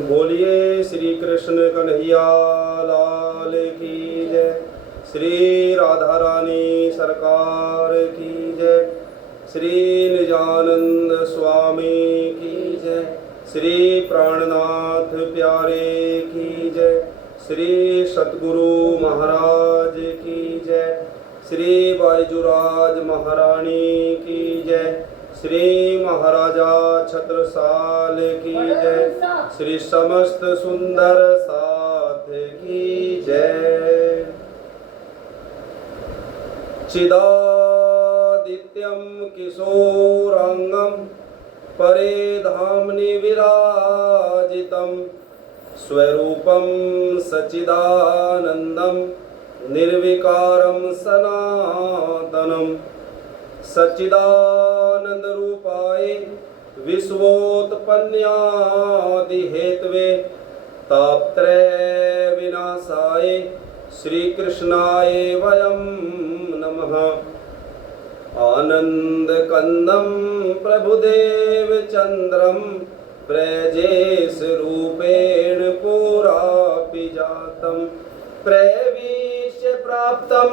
बोलिए श्री कृष्ण कन्हैया लाल की जय। श्री राधा रानी सरकार की जय। श्री निजानंद स्वामी की जय। श्री प्राणनाथ प्यारे की जय। श्री सतगुरु महाराज की जय। श्री बाईजुराज महारानी की जय। श्री महाराजा छत्रसाल की जय। श्री समस्त सुंदर साथ की जय। चिदादित्यम किशोरांगम परे धामनि विराजितम स्वरूपम सच्चिदानंदम निर्विकारम सनातनम सच्चिदानंद रूपाय विश्वोत्पन्नादि हेतवे तापत्रय विनाशाय श्री कृष्णाय वयं नमः। आनंद कंदम प्रभुदेव चंद्रम ब्रजेश रूपेण पुरापि जातम प्रविश्य प्राप्तम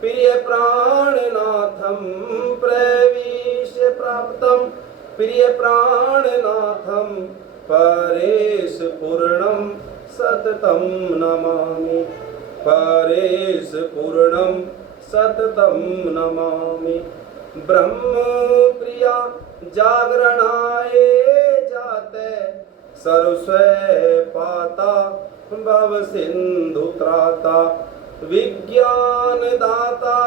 प्रिय प्राणनाथम प्रविश्य प्राप्तम प्रिय प्राणनाथम परेश पूर्णम सततम नमामि परेश पूर्णम सततम नमामि। ब्रह्म प्रिया जागरणाय जाते सरस्वै पाता भव सिंधु त्राता विज्ञान दाता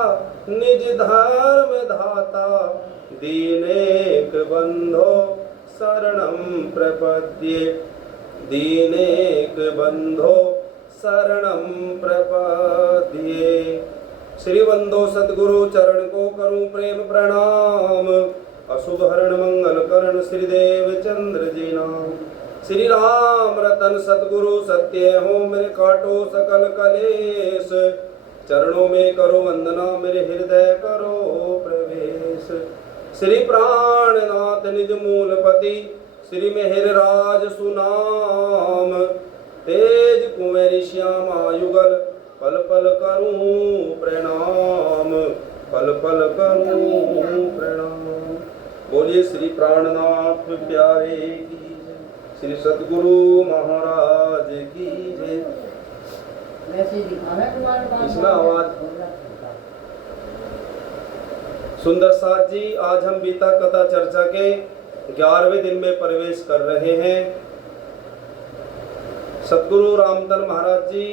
निज धर्म धाता दीनेक बंधो शरणं प्रपद्ये दीनेक बंधो शरणं प्रपद्ये। श्री बंधो सतगुरु चरण को करूं प्रेम प्रणाम। अशुभ हरण मंगल करण श्रीदेव चंद्र जी नाम। श्री राम रतन सतगुरु सत्य हो मेरे काटो सकल कलेश। चरणों में करो वंदना मेरे हृदय करो प्रवेश। श्री प्राणनाथ निज मूलपति श्री मेहर राज सुनाम। तेज कुंवरी श्यामा युगल पल पल करूं प्रणाम पल पल करूं प्रणाम। बोलिए श्री प्राणनाथ प्यारे की श्री सतगुरु महाराज की जय। इसमें आवाज सुंदर साथ जी, आज हम गीता कथा चर्चा के 11वें दिन में प्रवेश कर रहे हैं। सतगुरु रामधन महाराज जी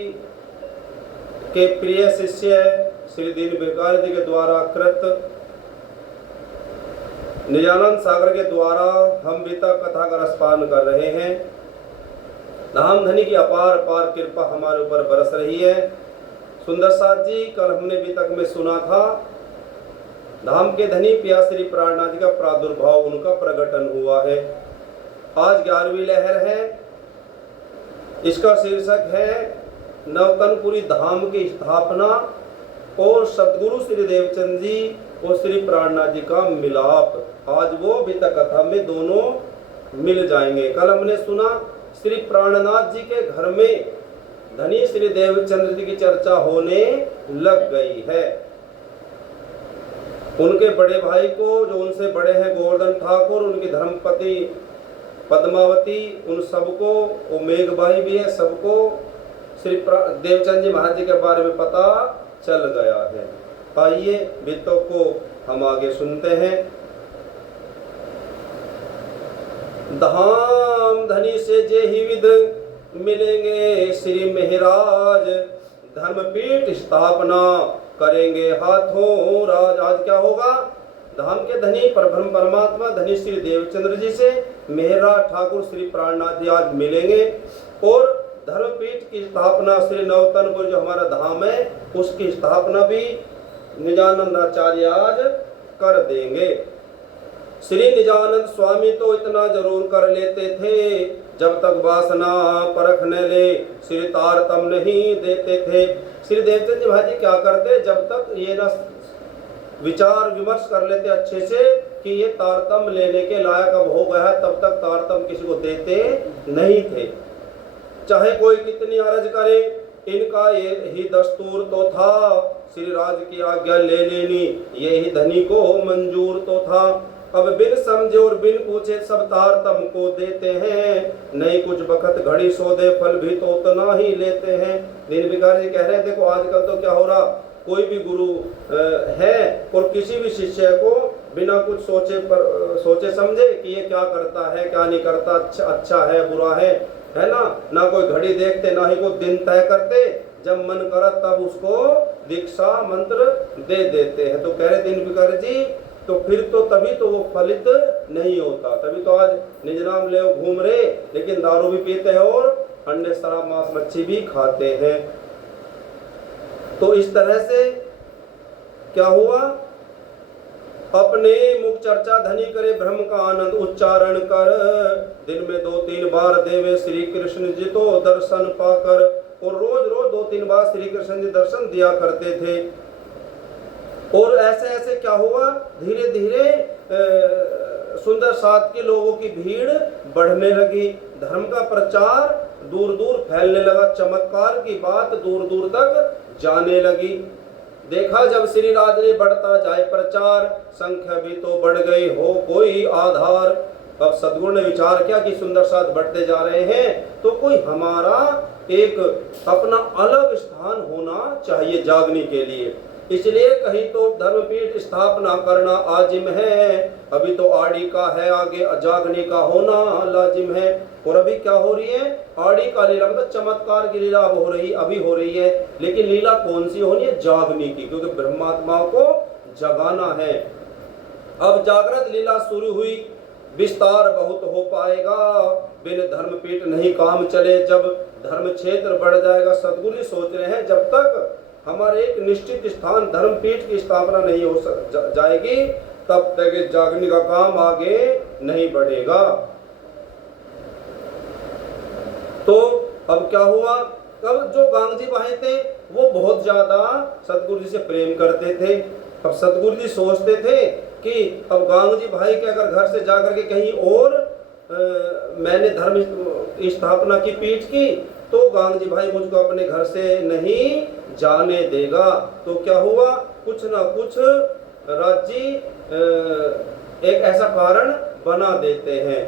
के प्रिय शिष्य श्री दीन बेकार जी के द्वारा कृत निजानंद सागर के द्वारा हम गीता कथा का रसपान कर रहे हैं। धाम धनी की अपार अपार कृपा हमारे ऊपर बरस रही है। सुंदर साथ जी, कल हमने अभी तक में सुना था धाम के धनी पिया श्री प्राणनाथ जी का प्रादुर्भाव, उनका प्रकटन हुआ है। आज 11वीं लहर है। इसका शीर्षक है नवतनपुरी धाम की स्थापना और सतगुरु श्री देवचंद जी और श्री प्राणनाथ जी का मिलाप। आज वो गीता कथा में दोनों मिल जाएंगे। कल हमने सुना श्री प्राणनाथ जी के घर में धनी श्री देवचंद्र जी की चर्चा होने लग गई है। उनके बड़े भाई को, जो उनसे बड़े हैं गोवर्धन ठाकुर, उनकी धर्मपति पद्मावती, उन सबको, वो मेघबाई भी है, सबको श्री देवचंद जी महाराज जी के बारे में पता चल गया है। आइए गीतों को हम आगे सुनते हैं। धाम धनी से जे ही विद मिलेंगे श्री मेहराज, धर्मपीठ स्थापना करेंगे हाथों राज। आज क्या होगा? धाम के धनी परब्रह्म परमात्मा धनी श्री देवचंद्र जी से मेहराज ठाकुर श्री प्राणनाथ जी आज मिलेंगे और धर्मपीठ की स्थापना श्री नवतनपुर जो हमारा धाम है उसकी स्थापना भी निजानंद आचार्य आज कर देंगे। श्री निजानंद स्वामी तो इतना जरूर कर लेते थे, जब तक वासना परखने ले श्री तारतम नहीं देते थे। श्री देवचंद जी भाजी क्या करते, जब तक ये न विचार विमर्श कर लेते अच्छे से कि ये तारतम लेने के लायक अब हो गया है, तब तक तारतम किसी को देते नहीं थे। चाहे कोई कितनी अर्ज करे, इनका ये ही दस्तूर तो था, श्री राज की आज्ञा ले लेनी यही धनी को मंजूर तो था। अब बिन समझे और बिन पूछे सब तार तुमको देते हैं, नहीं कुछ बखत घड़ी सौदे फल भी तो उतना ही लेते हैं। दीन भिखारी जी कह रहे हैं देखो आजकल तो क्या हो रहा, कोई भी गुरु है और किसी भी शिष्य को बिना कुछ सोचे समझे कि ये क्या करता है क्या नहीं करता, अच्छा है बुरा है ना कोई घड़ी देखते ना ही कोई दिन तय करते, जब मन करा तब उसको दीक्षा मंत्र दे देते हैं। तो कह रहे दीन भिखारी जी तो फिर तो तभी तो वो फलित नहीं होता, तभी तो आज निज नाम ले घूम रहे लेकिन दारू भी पीते हैं और अन्य शराब मांस मच्छी भी खाते हैं। तो इस तरह से क्या हुआ, अपने मुख चर्चा धनी करे ब्रह्म का आनंद उच्चारण कर, दिन में 2-3 बार देवे श्री कृष्ण जी तो दर्शन पाकर। और रोज रोज 2-3 बार श्री कृष्ण जी दर्शन दिया करते थे। और ऐसे ऐसे क्या हुआ, धीरे धीरे सुंदर साथ के लोगों की भीड़ बढ़ने लगी, धर्म का प्रचार दूर दूर फैलने लगा, चमत्कार की बात दूर दूर तक जाने लगी। देखा जब श्री राज ने बढ़ता जाए प्रचार, संख्या भी तो बढ़ गई हो कोई आधार। अब सद्गुरु ने विचार किया कि सुंदर साथ बढ़ते जा रहे हैं तो कोई हमारा एक अपना अलग स्थान होना चाहिए जागने के लिए, इसलिए कहीं तो धर्मपीठ स्थापना करना आजिम है। अभी तो आड़ी का है, आगे जागने का होना लाजिम है। और अभी क्या हो रही है, आड़ी का लीला मतलब चमत्कार की लीला अब हो रही अभी हो रही है, लेकिन लीला कौन सी होनी है, जागने की, क्योंकि ब्रह्मात्मा को जगाना है। अब जागृत लीला शुरू हुई, विस्तार बहुत हो पाएगा, बिन धर्मपीठ नहीं काम चले, जब धर्म क्षेत्र बढ़ जाएगा। सद्गुरु सोच रहे हैं जब तक हमारे एक निश्चित स्थान धर्मपीठ की स्थापना नहीं हो जाएगी तब तक जागने का काम आगे नहीं बढ़ेगा। तो अब क्या हुआ, अब जो गांधी भाई थे वो बहुत ज्यादा सतगुरु जी से प्रेम करते थे। अब सतगुरु जी सोचते थे कि अब गांधी भाई के अगर घर से जाकर के कहीं और मैंने धर्म स्थापना की पीठ की तो गांधी भाई मुझको अपने घर से नहीं जाने देगा। तो क्या हुआ, कुछ ना कुछ राज्य एक ऐसा कारण बना देते हैं।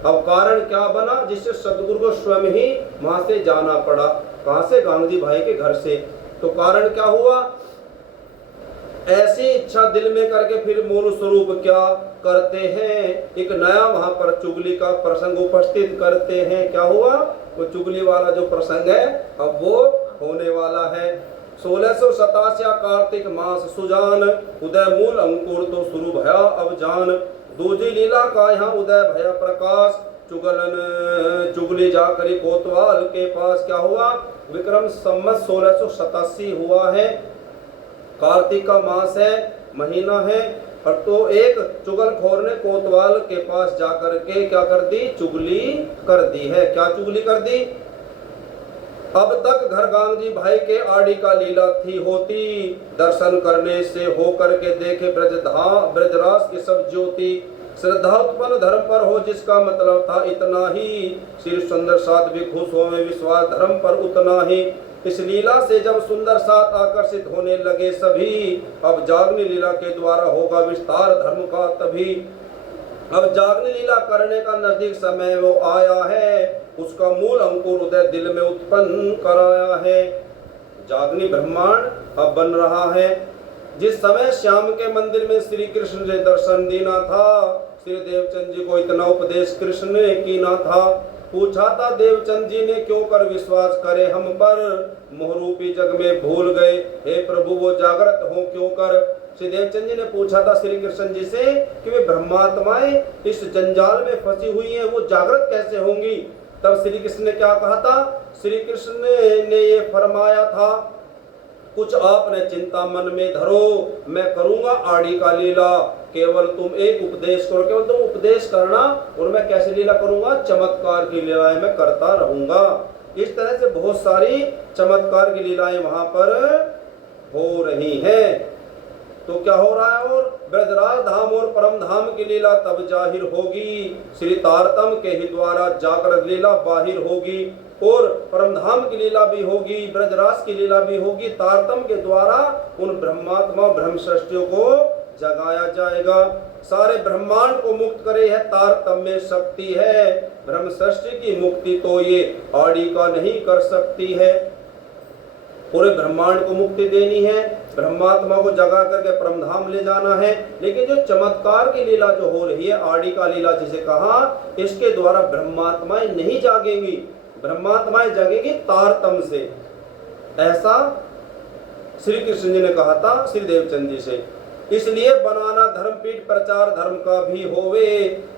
अब कारण क्या बना, जिससे सदगुरु को स्वयं ही वहां से जाना पड़ा। कहां से, गांधी भाई के घर से। तो कारण क्या हुआ, ऐसी इच्छा दिल में करके फिर मूल स्वरूप क्या करते हैं, एक नया वहां पर चुगली का प्रसंग उपस्थित करते हैं। क्या हुआ, वो चुगली वाला जो प्रसंग है अब वो होने वाला है। 1687 कार्तिक मास सुजान, उदय मूल अंकुर तो शुरू भया अब जान। दूजी लीला का यहाँ उदय भया प्रकाश, चुगली जाकर कोतवाल के पास। क्या हुआ, विक्रम संवत 1687 हुआ है, कार्तिक का मास है, महीना है। और तो एक चुगलखोर ने कोतवाल के पास जाकर के क्या कर दी, चुगली कर दी है। क्या चुगली कर दी, अब तक घर गांधी भाई के आड़ी का लीला थी होती, दर्शन करने से होकर के देखे ब्रजरास की सब ज्योति। श्रद्धा उत्पन्न धर्म पर हो जिसका मतलब था इतना ही, श्री सुंदर साथ भी खुश हो में विश्वास धर्म पर उतना ही। इस लीला से जब सुंदर साथ आकर्षित होने लगे सभी, अब जागनी लीला के द्वारा होगा विस्तार धर्म का तभी। अब जागनी लीला करने का नजदीक समय वो आया है, उसका मूल अंकुर उदय दिल में उत्पन्न कराया है। जागनी ब्रह्मांड अब बन रहा है। जिस समय श्याम के मंदिर में श्री कृष्ण ने दर्शन देना था, श्री देवचंद जी को इतना उपदेश कृष्ण ने कीना था। पूछा था देवचंद जी ने क्यों कर विश्वास करे हम पर, मोहरूपी जग में भूल गए हे प्रभु वो जागृत हो क्यों कर। श्री देवचंद जी ने पूछा था श्री कृष्ण जी से कि वे ब्रह्मात्माएं इस जंजाल में फंसी हुई हैं, वो जागृत कैसे होंगी। तब श्री कृष्ण ने क्या कहा था, श्री कृष्ण ने ये फरमाया था, कुछ आपने चिंता मन में धरो, मैं करूंगा आड़ी का लीला, केवल तुम एक उपदेश करो। केवल तुम उपदेश करना और मैं कैसे लीला करूंगा, चमत्कार की लीलाएं मैं करता रहूंगा। इस तरह से बहुत सारी चमत्कार की लीलाएं वहां पर हो रही हैं। तो क्या हो रहा है, और ब्रजराज धाम और परम धाम की लीला तब जाहिर होगी, श्री तारतम के ही द्वारा जागृत लीला बाहिर होगी। और परमधाम की लीला भी होगी, ब्रजरास की लीला भी होगी। तारतम के द्वारा उन ब्रह्मात्मा ब्रह्म सृष्टियों को जगाया जाएगा। सारे ब्रह्मांड को मुक्त करे है तारतम में शक्ति है। ब्रह्म सृष्टि की मुक्ति तो ये आड़ी का नहीं कर सकती है। पूरे ब्रह्मांड को मुक्ति देनी है, ब्रह्मात्मा को जगा करके परमधाम ले जाना है। लेकिन जो चमत्कार की लीला जो हो रही है, आड़ी का लीला जिसे कहा, इसके द्वारा ब्रह्मात्माएं नहीं जागेंगी, ब्रह्मात्माएं जगेगी तारतम से। ऐसा श्री कृष्ण जी ने कहा था श्री देवचंद जी से। इसलिए बनाना धर्मपीठ प्रचार धर्म का भी होवे,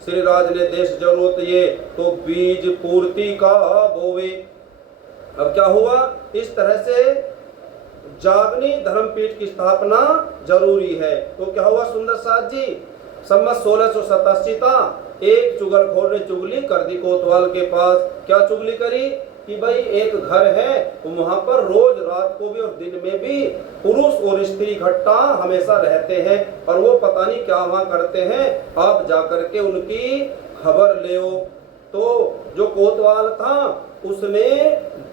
श्री राज ने देश जरूरत ये तो बीज पूर्ति का बोवे। अब क्या हुआ, इस तरह से जागनी धर्मपीठ की स्थापना जरूरी है। तो क्या हुआ सुंदर साथ जी, संवत 1687 था, एक चुगलखोर ने चुगली कर दी कोतवाल के पास। क्या चुगली करी कि भाई एक घर है, तो वहां पर रोज रात को भी और दिन में भी पुरुष और स्त्री इकट्ठा हमेशा रहते हैं, और वो पता नहीं क्या वहां करते हैं, आप जाकर के उनकी खबर ले। तो जो कोतवाल था उसने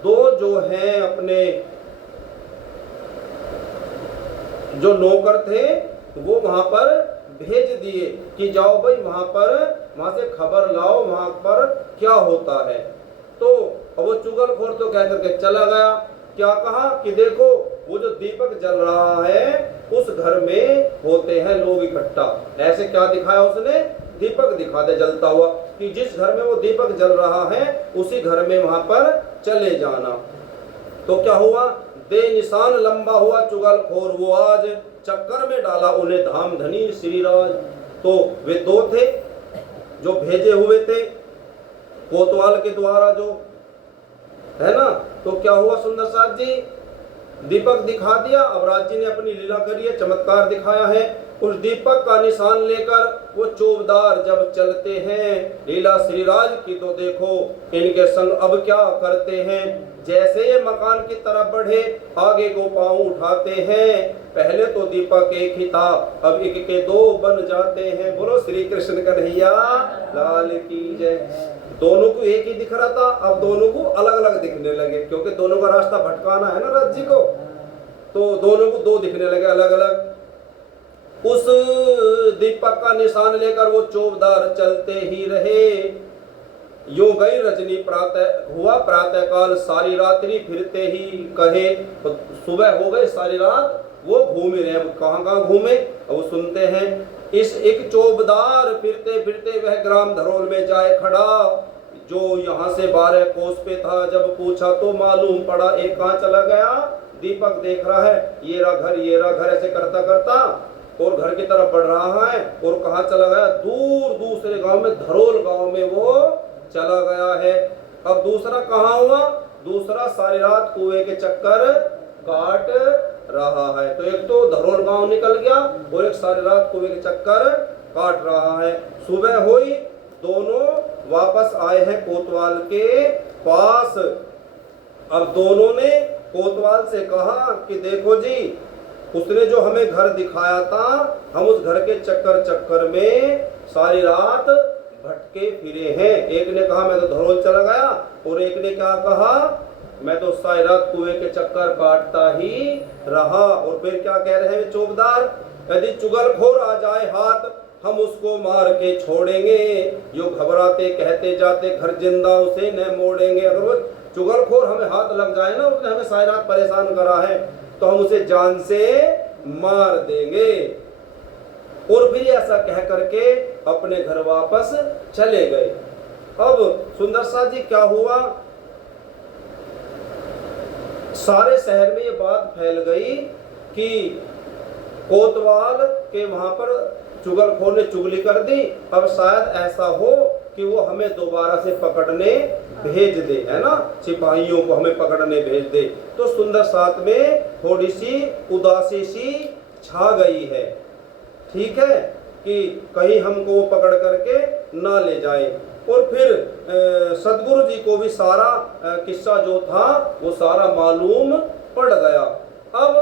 दो जो हैं अपने जो नौकर थे वो वहां पर भेज दिए कि जाओ भाई वहां से खबर लाओ वहां पर क्या होता है। तो वो चुगलखोर तो कह करके चला गया। क्या कहा कि देखो वो जो दीपक जल रहा है उस घर में होते हैं लोग इकट्ठा। ऐसे क्या दिखाया उसने, दीपक दिखा दे जलता हुआ कि जिस घर में वो दीपक जल रहा है उसी घर में वहां पर चले जाना। तो क्या हुआ, दे निशान लंबा हुआ चुगलखोर वो आज, चक्कर में डाला उन्हें धाम धनी श्रीराज। तो वे दो थे जो भेजे हुए थे कोतवाल के द्वारा जो है ना। तो क्या हुआ सुंदर साथ जी, दीपक दिखा दिया। अब राज जी ने अपनी लीला करी है, चमत्कार दिखाया है। उस दीपक का निशान लेकर वो चौबदार जब चलते हैं, लीला श्रीराज की तो देखो इनके संग अब क्या करते हैं। जैसे ये मकान की तरफ बढ़े आगे को पांव उठाते हैं। पहले तो दीपक एक ही था, अब एक के दो बन जाते हैं। बोलो श्री कृष्ण कन्हैया लाल की जय। दोनों को एक ही दिख रहा था, अब दोनों को अलग अलग दिखने लगे, क्योंकि दोनों का रास्ता भटकाना है ना राज जी को। तो दोनों को दो दिखने लगे अलग अलग। उस दीपक का निशान लेकर वो चौबदार चलते ही रहे। यूं गई रजनी प्रातः हुआ प्रातः काल, सारी रात्रि फिरते ही कहे। तो सुबह हो गई, सारी रात वो घूमे रहे। कहाँ कहाँ घूमे वो सुनते हैं। इस एक चौबदार फिरते फिरते वह ग्राम धरोल में जाए खड़ा, जो यहाँ से 12 कोस पे था। जब पूछा तो मालूम पड़ा एक कहाँ चला गया, दीपक देख रहा है, ये रहा घर ये रहा घर, ऐसे करता करता और घर की तरफ बढ़ रहा है। और कहाँ चला गया, दूर दूसरे गांव में, धरोल गांव में वो चला गया है। अब दूसरा कहाँ हुआ, दूसरा सारी रात कुएं के चक्कर काट रहा है। तो एक तो धरोल गांव निकल गया और एक सारी रात कुएं के चक्कर काट रहा है। सुबह हुई, दोनों वापस आए हैं कोतवाल के पास। अब दोनों ने कोतवाल से कहा कि देखो जी, उसने जो हमें घर दिखाया था, हम उस घर के चक्कर चक्कर में सारी रात भटके फिरे हैं। एक ने कहा मैं तो धरोल चला गया, और एक ने क्या कहा, मैं तो सारी रात कुएं के चक्कर काटता ही रहा। और फिर क्या कह रहे हैं चौबदार, यदि चुगलखोर आ जाए हाथ, हम उसको मार के छोड़ेंगे। जो घबराते कहते जाते, घर जिंदा उसे न मोड़ेंगे। अगर वो चुगलखोर हमें हाथ लग जाए ना, उसने हमें सारी रात परेशान करा है, तो हम उसे जान से मार देंगे। और फिर ऐसा कह करके अपने घर वापस चले गए। अब सुंदर सा जी क्या हुआ, सारे शहर में ये बात फैल गई कि कोतवाल के वहां पर चुगलखोर ने चुगली कर दी। अब शायद ऐसा हो कि वो हमें दोबारा से पकड़ने भेज दे, है ना, सिपाहियों को हमें पकड़ने भेज दे। तो सुंदर साथ में थोड़ी सी उदासी सी छा गई है, ठीक है, कि कहीं हमको वो पकड़ करके ना ले जाए। और फिर सदगुरु जी को भी सारा किस्सा जो था वो सारा मालूम पड़ गया। अब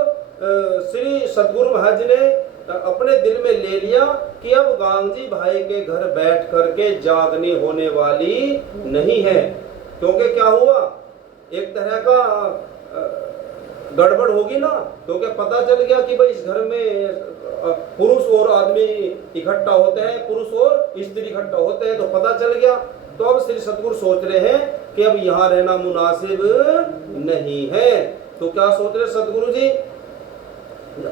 श्री सदगुरु महाराज ने अपने दिल में ले लिया कि अब गांधी भाई के घर बैठ करके जागनी होने वाली नहीं है। क्योंकि क्या हुआ, एक तरह का गड़बड़ होगी ना, क्योंकि पता चल गया कि भाई इस घर में पुरुष और आदमी इकट्ठा होते हैं, पुरुष और स्त्री इकट्ठा होते हैं, तो पता चल गया। तो अब श्री सतगुरु सोच रहे हैं कि अब यहाँ रहना मुनासिब नहीं है। तो क्या सोच रहे सतगुरु जी,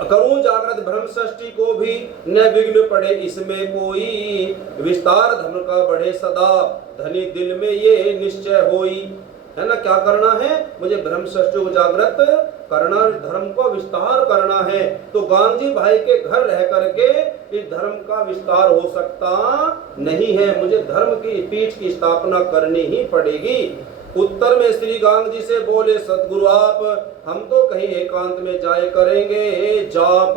करूं जागृत ब्रह्म षष्ठी को भी न विघ्न पड़े इसमें कोई, विस्तार धर्म का बढ़े सदा धनी दिल में ये निश्चय होई। है ना, क्या करना है, मुझे ब्रह्म षष्ठी को जागृत करना, धर्म को विस्तार करना है। तो गांधी भाई के घर रह करके इस धर्म का विस्तार हो सकता नहीं है, मुझे धर्म की पीठ की स्थापना करनी ही पड़ेगी। उत्तर में श्री गांग जी से बोले सतगुरु आप, हम तो कहीं एकांत में जाए करेंगे जाप।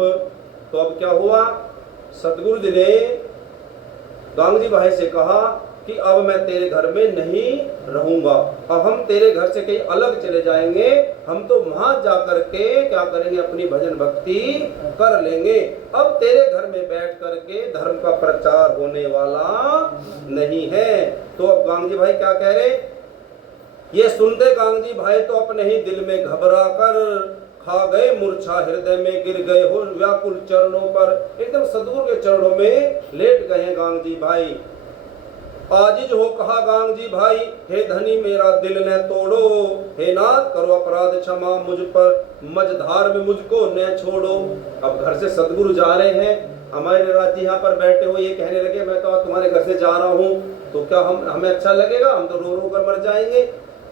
तो अब क्या हुआ, सतगुरु जी ने गांग जी भाई से कहा कि अब मैं तेरे घर में नहीं रहूंगा, अब हम तेरे घर से कहीं अलग चले जाएंगे, हम तो वहां जाकर के क्या करेंगे, अपनी भजन भक्ति कर लेंगे। अब तेरे घर में बैठ करके धर्म का प्रचार होने वाला नहीं है। तो अब गांधी भाई क्या कह रहे, ये सुनते गांधी भाई तो अपने ही दिल में घबरा कर खा गए मूर्छा, हृदय में गिर गए हो व्याकुल चरणों पर, एकदम सतगुरु के चरणों में लेट गए हैं गांधी भाई। आजिज हो कहा गांधी भाई, हे धनी मेरा दिल न तोड़ो, हे नाथ करो अपराध क्षमा मुझ पर, मझधार में मुझको न छोड़ो। अब घर से सतगुरु जा रहे हैं, हमारे राज्य यहाँ पर बैठे हुए ये कहने लगे मैं तो तुम्हारे घर से जा रहा हूँ, तो क्या हमें अच्छा लगेगा, हम तो रो रो कर मर जाएंगे।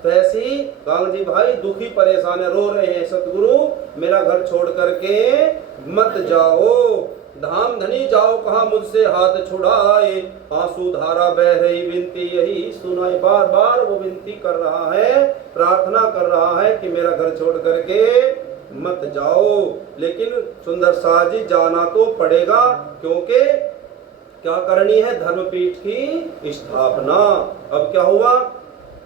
तो ऐसे ही गांधी भाई दुखी परेशान है, रो रहे हैं, सतगुरु मेरा घर छोड़ करके मत जाओ, धाम धनी जाओ कहाँ मुझसे हाथ छुड़ाए, आंसू धारा बह रही विनती यही सुनाए। बार बार वो विनती कर रहा है, प्रार्थना कर रहा है कि मेरा घर छोड़ करके मत जाओ। लेकिन सुंदर साज जी जाना तो पड़ेगा, क्योंकि क्या करनी है, धर्मपीठ की स्थापना। अब क्या हुआ,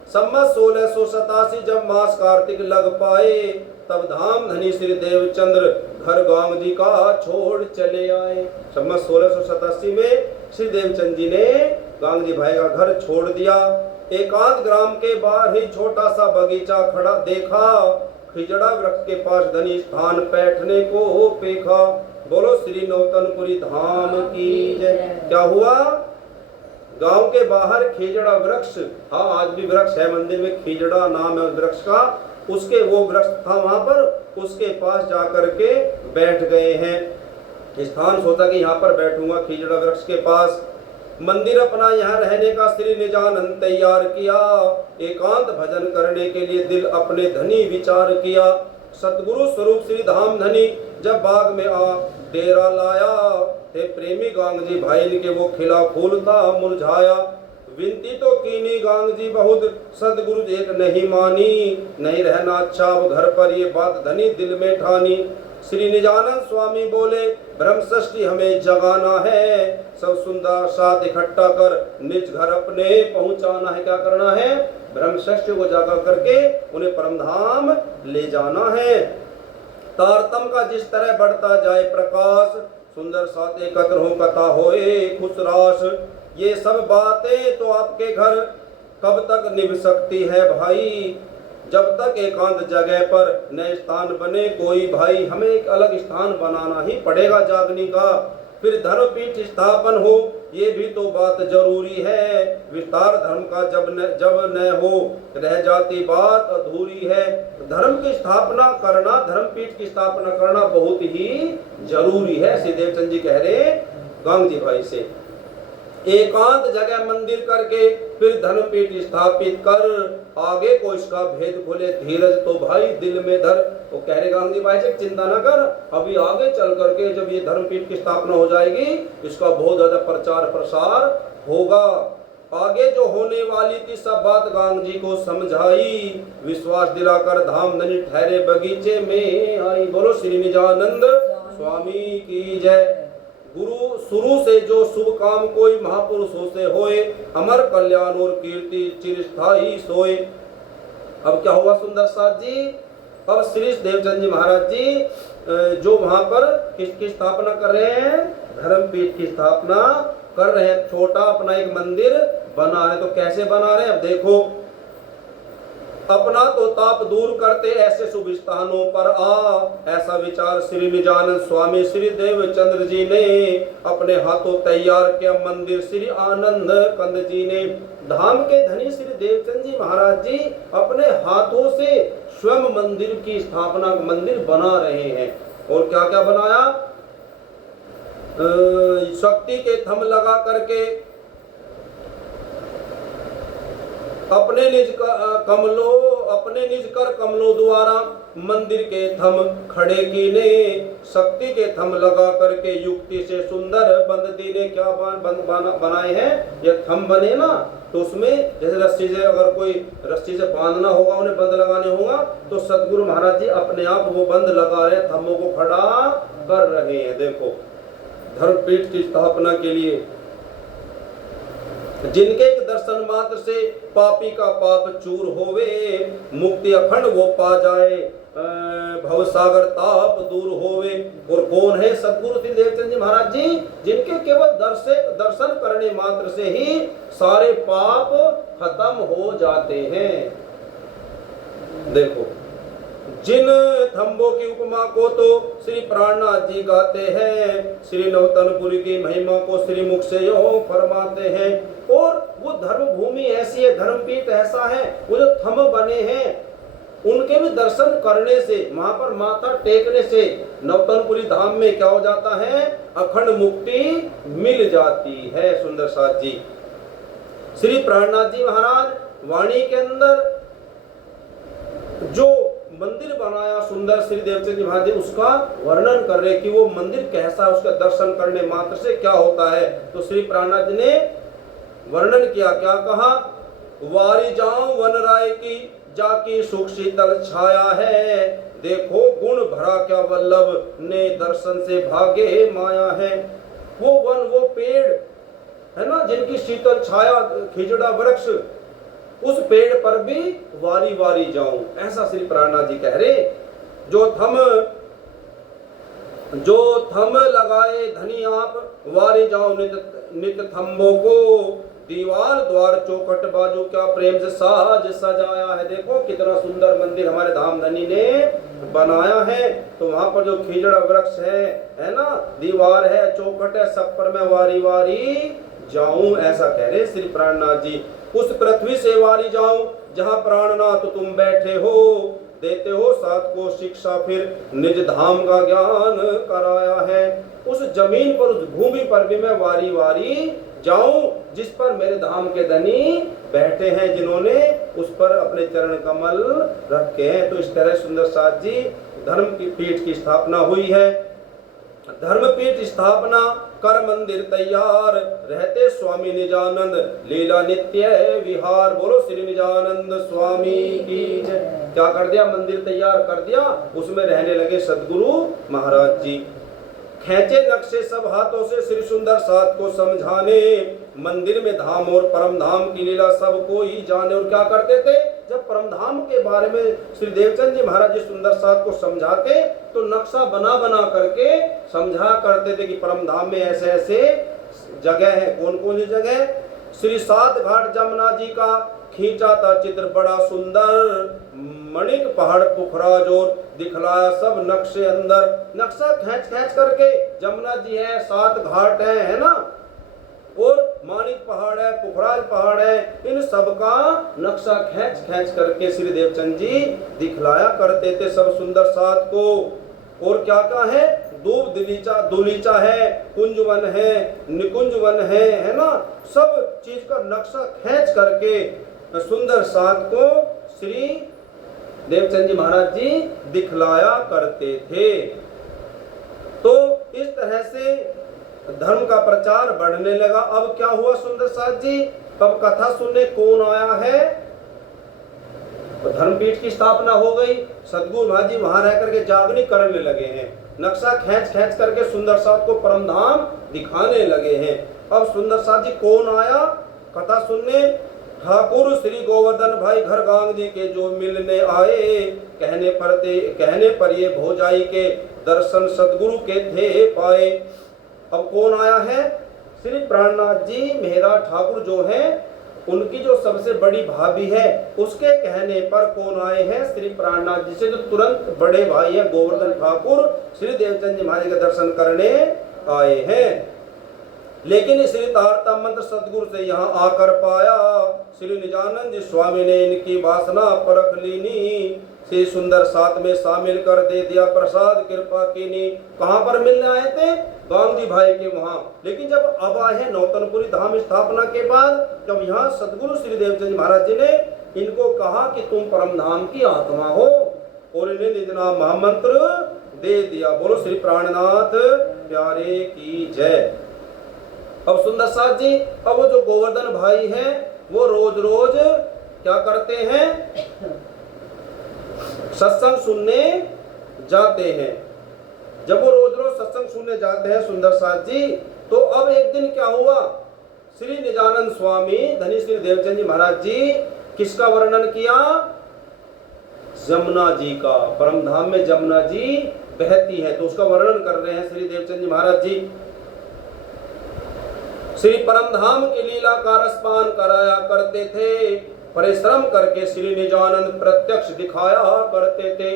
संवत 1687 जब मास कार्तिक लग पाए, तब धाम धनी श्री देवचंद्र घर गांग जी का छोड़ चले आए। संवत 1687 में श्री देवचंद जी ने गांग जी भाई का घर छोड़ दिया। एकांत ग्राम के बाहर ही छोटा सा बगीचा खड़ा देखा, खिजड़ा वृक्ष के पास धनी स्थान बैठने को पेखा। बोलो श्री नौतनपुरी धाम की जय। क्या हुआ, गांव के बाहर खिजड़ा वृक्ष, हाँ आज भी वृक्ष है, मंदिर में खिजड़ा नाम है वृक्ष का, उसके वो वृक्ष था वहां पर, उसके पास जाकर के बैठ गए हैं। स्थान सोचा कि यहाँ पर बैठूंगा खिजड़ा वृक्ष के पास। मंदिर अपना यहाँ रहने का श्री निजानंद तैयार किया, एकांत भजन करने के लिए दिल अपने धनी विचार किया। सतगुरु स्वरूप श्री धाम धनी जब बाग में आ डेरा लाया, थे प्रेमी गांग जी भाई के वो खिला फूल था मुरझाया। विनती तो कीनी गांग जी बहुत, सतगुरु एक नहीं मानी, नहीं रहना अच्छा अब घर पर, ये बात धनी दिल में ठानी। श्री निजानंद स्वामी बोले ब्रह्म षष्ठी हमें जगाना है, सब सुंदर साथ इकट्ठा कर निज घर अपने पहुंचाना है। क्या करना है, ब्रह्म षष्ठी को जागा करके उन्हें परमधाम ले जाना है। तारतम का जिस तरह बढ़ता जाए प्रकाश, सुंदर साथ एकत्र हो कथा होए खुश रास। ये सब बातें तो आपके घर कब तक निभ सकती है भाई, जब तक एकांत जगह पर नए स्थान बने कोई भाई। हमें एक अलग स्थान बनाना ही पड़ेगा जागने का, फिर धर्मपीठ स्थापन हो, ये भी तो बात जरूरी है। विस्तार धर्म का जब न हो रह जाती बात अधूरी है। धर्म की स्थापना करना, धर्मपीठ की स्थापना करना बहुत ही जरूरी है। श्री देवचंद जी कह रहे गांग जी भाई से, एकांत जगह मंदिर करके फिर धर्मपीठ स्थापित कर, आगे को इसका भेद खुले धीरज तो भाई दिल में धर। वो कह रहे गांधी भाई से चिंता न कर, अभी आगे चल करके जब ये धर्मपीठ की स्थापना हो जाएगी, इसका बहुत ज्यादा प्रचार प्रसार होगा। आगे जो होने वाली थी सब बात गांग जी को समझाई, विश्वास दिलाकर धाम धनी ठहरे बगीचे में आई। बोलो श्री निजानंद स्वामी की जय। गुरु शुरू से जो शुभ काम कोई महापुरुषों से होए, अमर कल्याण और कीर्ति चिरस्थायी सोए। अब क्या हुआ सुंदर साथ जी, अब श्री देवचंद जी महाराज जी जो वहां पर किसकी स्थापना कर रहे हैं, धर्मपीठ की स्थापना कर रहे हैं। छोटा अपना एक मंदिर बना रहे, तो कैसे बना रहे हैं अब देखो। अपना तो ताप दूर करते ऐसे शुभ स्थानों पर आ। ऐसा विचार श्री निजानंद स्वामी श्री देवचंद्र जी ने अपने हाथों तैयार किया मंदिर श्री आनंद कंद जी ने। धाम के धनी श्री देवचंद जी महाराज जी अपने हाथों से स्वयं मंदिर की स्थापना, मंदिर बना रहे हैं। और क्या क्या बनाया? शक्ति के थम लगा करके अपने निज कर कमलों द्वारा मंदिर के थम खड़े कीने। शक्ति के थम लगा करके युक्ति से सुंदर बंद दीने। क्या बनाए हैं? ये थम बने ना, तो उसमें जैसे रस्सी से, अगर कोई रस्सी से बांधना होगा, उन्हें बंद लगाने होगा, तो सदगुरु महाराज जी अपने आप वो बंद लगा रहे, थम्मों को खड़ा कर रहे हैं। देखो, धर्मपीठ की स्थापना के लिए जिनके एक दर्शन मात्र से पापी का पाप चूर होवे, मुक्ति अखंड वो पा जाए, भवसागर ताप दूर होवे। और कौन है? सदगुरु श्री देवचंद जी महाराज जी, जिनके केवल दर्शन करने मात्र से ही सारे पाप खत्म हो जाते हैं। देखो, जिन थंबों की उपमा को तो श्री प्राणनाथ जी गाते हैं, श्री नवतनपुरी की महिमा को श्री मुख से यो फरमाते हैं। और वो धर्म भूमि ऐसी है, धर्मपीठ ऐसा है, वो जो थंब बने हैं उनके भी दर्शन करने से, वहां पर माथा टेकने से नवतनपुरी धाम में क्या हो जाता है? अखंड मुक्ति मिल जाती है। सुंदर साथ जी, श्री प्राणनाथ जी महाराज वाणी के अंदर जो मंदिर बनाया सुंदर श्री देवचंद जी महाराज, उसका वर्णन कर रहे कि वो मंदिर कैसा है, उसका दर्शन करने मात्र से क्या होता है। तो श्री प्राणनाथ जी ने वर्णन किया, क्या कहा? वारी जाऊं वन राय की जाकी सुख शीतल छाया है, देखो गुण भरा क्या वल्लभ ने दर्शन से भागे माया है। वो वन, वो पेड़ है ना, जिनकी शीतल छाया, खिजड़ा वृक्ष, उस पेड़ पर भी वारी वारी जाऊं, ऐसा श्री प्राणनाथ जी कह रहे। जो थम लगाए धनी आप, वारी जाऊं नित थम्बों को, दीवार द्वार चौखट बाजू क्या प्रेम से साज सजाया है। देखो कितना सुंदर मंदिर हमारे धाम धनी ने बनाया है। तो वहां पर जो खिजड़ा वृक्ष है ना, दीवार है, चौखट है, सब पर मैं वारी वारी जाऊं, ऐसा कह रहे श्री प्राणनाथ जी। उस पृथ्वी से वारी जाऊं जहां प्राणनाथ तुम बैठे हो, देते हो साथ को शिक्षा, फिर निज धाम का ज्ञान कराया है। उस जमीन पर, उस भूमि पर भी मैं वारी वारी जाऊं जिस पर मेरे धाम के धनी बैठे हैं, जिन्होंने उस पर अपने चरण कमल रखे हैं। तो इस तरह सुंदर साथ जी धर्म की पीठ की स्थापना हुई है। धर्मपीठ स्थापना कर मंदिर तैयार, रहते स्वामी निजानंद लीला नित्य विहार। बोलो श्री निजानंद स्वामी की जय। क्या कर दिया? मंदिर तैयार कर दिया, उसमें रहने लगे सदगुरु महाराज जी। खेचे नक्शे सब हाथों से श्री सुंदर साथ को समझाने, मंदिर में धाम और परम धाम की लीला सबको ही जाने। और क्या करते थे? जब परम धाम के बारे में श्री देवचंद जी महाराज जी सुंदर साथ को समझाते तो नक्शा बना बना करके समझा करते थे कि परम धाम में ऐसे ऐसे जगह है। कौन कौन सी जगह? श्री सात घाट जमुना जी का खींचा था चित्र बड़ा सुंदर, मणिक पहाड़ पुखराज और दिखलाया सब नक्शे अंदर। नक्शा खींच खींच करके, जमुना जी है, सात घाट है ना, और मानिक पहाड़ है, पुखराज पहाड़ है, इन सब का नक्शा खींच खींच करके श्री देवचंद जी दिखलाया करते थे सब सुंदर साथ को। और क्या क्या है? दूब दुलीचा है, कुंजवन है, निकुंजवन है ना, सब चीज का नक्शा खींच करके सुंदर साथ को श्री देवचंद जी महाराज जी दिखलाया करते थे। तो इस तरह से धर्म का प्रचार बढ़ने लगा। अब क्या हुआ सुंदर साथ जी? तब कथा सुनने कौन आया है? तो धर्मपीठ की स्थापना हो गई। सदगुरु महाराज जी वहां रह करके जागनी करने लगे हैं, नक्शा खींच खींच करके सुंदर साथ को परम धाम दिखाने लगे हैं। अब सुंदर साथ जी कौन आया कथा सुनने? ठाकुर श्री गोवर्धन भाई घर गांग जी के जो मिलने आए, कहने पर ये भोजाई के दर्शन सदगुरु के थे पाए। अब कौन आया है? श्री प्राणनाथ जी मेहरा ठाकुर जो है उनकी जो सबसे बड़ी भाभी है उसके कहने पर कौन आए हैं? श्री प्राणनाथ जी से जो तुरंत बड़े भाई हैं गोवर्धन ठाकुर श्री देवचंद जी महाराज के दर्शन करने आए हैं। लेकिन श्री तारतम मंत्र सदगुरु से यहाँ आकर पाया, श्री निजानंद जी स्वामी ने इनकी वासना परख लीनी, श्री सुंदर साथ में शामिल कर दे दिया प्रसाद कृपा कीनी। कहाँ पर मिलने आए थे? गांधी भाई के वहाँ। लेकिन जब अब आए हैं नौतनपुरी धाम स्थापना के बाद, जब यहाँ सदगुरु श्री देवचंद महाराज जी ने इनको कहा कि तुम परम धाम की आत्मा हो, और इन्हें निज नाम महामंत्र दे दिया। बोलो श्री प्राणनाथ प्यारे की जय। अब सुंदर साथ जी, अब वो जो गोवर्धन भाई हैं वो रोज रोज क्या करते हैं? सत्संग सुनने जाते हैं। जब वो रोज रोज सत्संग सुनने जाते हैं सुंदर साथ जी, तो अब एक दिन क्या हुआ? श्री निजानंद स्वामी धनी श्री देवचंद जी महाराज जी किसका वर्णन किया? जमुना जी का। परम धाम में जमुना जी बहती है, तो उसका वर्णन कर रहे हैं श्री देवचंद जी महाराज जी। श्री परम धाम की लीला का रसपान कराया करते थे, परिश्रम करके श्री निजानंद प्रत्यक्ष दिखाया करते थे।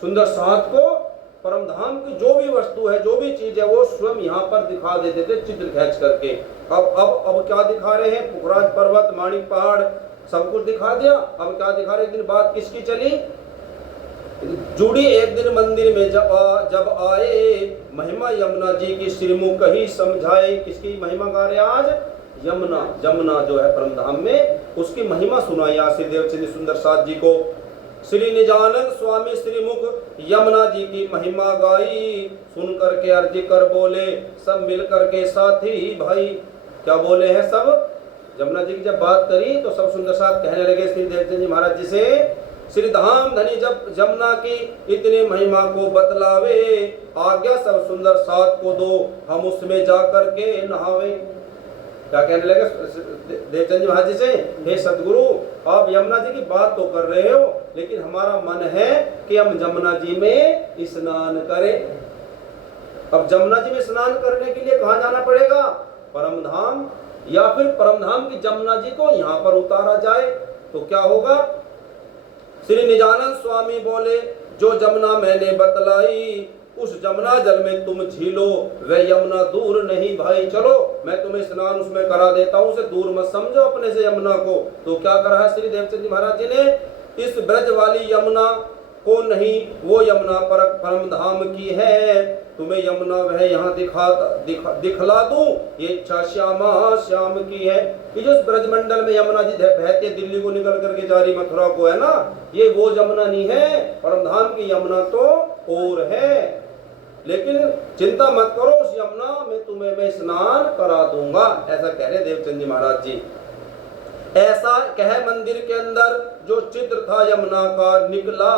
सुंदर साथ को परम धाम की जो भी वस्तु है, जो भी चीज है, वो स्वयं यहाँ पर दिखा देते थे चित्र खींच करके। अब क्या दिखा रहे हैं? पुखराज पर्वत, माणिक पहाड़, सब कुछ दिखा दिया। अब क्या दिखा रहे? एक दिन बात किसकी चली? जुड़ी एक दिन मंदिर में जब आए, महिमा यमुना जी की श्रीमुख ही समझाए। किसकी महिमा गा रहे आज? जमुना जो है परम धाम में, उसकी महिमा सुनाई आज श्री देवचंद सुंदर साथ जी को। श्री निजानंद स्वामी श्रीमुख यमुना जी की महिमा गाई, सुन करके अर्जी कर बोले सब मिल करके साथी भाई। क्या बोले हैं सब? यमुना जी की जब बात करी तो सब सुंदर साथ कहने लगे श्री देवचंद जी महाराज जी से, श्री धाम धनी जब जमुना की इतनी महिमा को बतलावे, आज्ञा सब सुंदर साथ को दो, हम उसमें जा करके नहावे। क्या कहने लगे देवचंद जी महाराज जी से? हे सदगुरु, आप यमुना जी की बात तो कर रहे हो, लेकिन हमारा मन है कि हम यमुना जी में स्नान करें। अब यमुना जी में स्नान करने के लिए कहाँ जाना पड़ेगा? परम धाम, या फिर परम धाम की यमुना जी को यहाँ पर उतारा जाए तो क्या होगा? श्री निजानंद स्वामी बोले, जो यमुना मैंने बतलाई, उस यमुना जल में तुम झीलो, वह यमुना दूर नहीं भाई। चलो मैं तुम्हें स्नान उसमें करा देता हूँ, उसे दूर मत समझो अपने से यमुना को। तो क्या करा है श्री देवचंद जी महाराज जी ने? इस ब्रज वाली यमुना को नहीं, वो यमुना परम धाम की है, तुम्हें यमुना वह यहाँ दिखला दूं, ये इच्छा श्यामा श्याम की है। ये जो ब्रजमंडल में यमुना जी बहते दिल्ली को निकल करके जा रही मथुरा को है ना, ये वो यमुना नहीं है, परम धाम की यमुना तो और है। लेकिन चिंता मत करो, उस यमुना में तुम्हें मैं स्नान करा दूंगा, ऐसा कह रहे देवचंद जी महाराज जी। ऐसा कह मंदिर के अंदर जो चित्र था यमुना का निकला,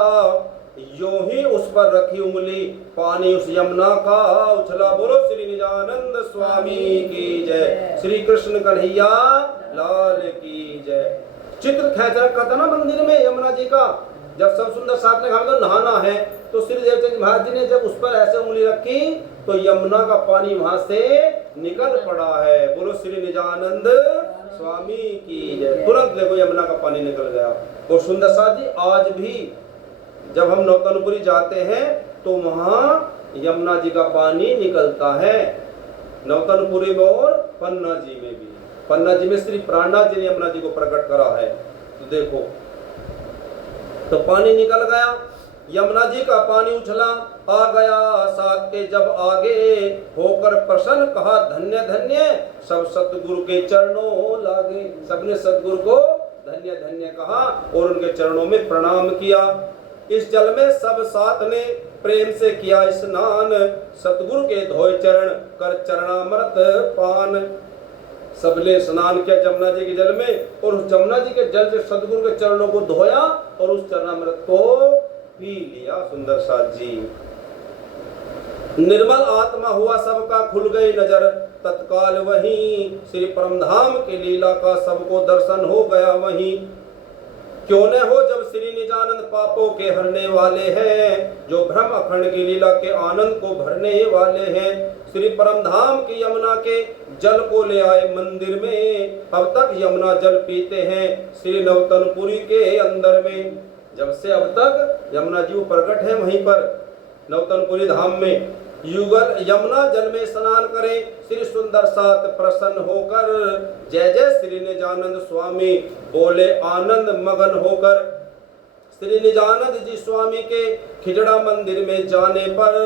यूं ही उस पर रखी उंगली, पानी उस यमुना का उछला। बोलो श्री निजानंद स्वामी की जय, श्री कृष्ण कन्हैया लाल की जय। चित्र खींच रखा था ना मंदिर में यमुना जी का। जब सब सुंदर साथ ने कहा नहाना है, तो श्री देवचंद महाराज जी ने जब उस पर ऐसे उंगली रखी तो यमुना का पानी वहां से निकल पड़ा है। बोलो श्री निजानंद स्वामी की जय। तुरंत देखो यमुना का पानी निकल गया। और सुंदर साथ जी, आज भी जब हम नौतनपुरी जाते हैं तो वहां यमुना जी का पानी निकलता है, नौतनपुरी में और पन्ना जी में भी। पन्ना जी में श्री प्राणनाथ जी ने यमुना जी को प्रकट करा है। तो देखो, तो पानी निकल गया, यमुना जी का पानी उछला, आ गया साथ के जब आगे, होकर प्रसन्न कहा धन्य धन्य, सब सतगुरु के चरणों लागे। सबने सतगुरु को धन्य धन्य कहा और उनके चरणों में प्रणाम किया। इस जल में सब साथ ने प्रेम से किया स्नान, सतगुरु के धोए चरण कर चरणामृत पान। सबने स्नान किया जमुना जी के जल में, और उस जमुना जी के जल से सतगुरु के चरणों को धोया और उस चरणामृत को पी लिया। सुंदर साथ जी, निर्मल आत्मा हुआ सबका, खुल गई नजर तत्काल वहीं, श्री परमधाम के लीला का सबको दर्शन हो गया वहीं। क्यों न हो जब श्री निजानंद पापों के हरने वाले हैं, जो भ्रम अखंड की लीला के आनंद को भरने वाले हैं। श्री परमधाम की यमुना के जल को ले आए मंदिर में। अब तक यमुना जल पीते हैं श्री नवतनपुरी के अंदर में। जब से अब तक यमुना जी प्रकट है वहीं पर नवतनपुरी धाम में। युगल यमुना जल में स्नान करें श्री सुंदर साथ प्रसन्न होकर। जय जय श्री निजानंद स्वामी बोले आनंद मगन होकर। श्री निजानंद जी स्वामी के खिजड़ा मंदिर में जाने पर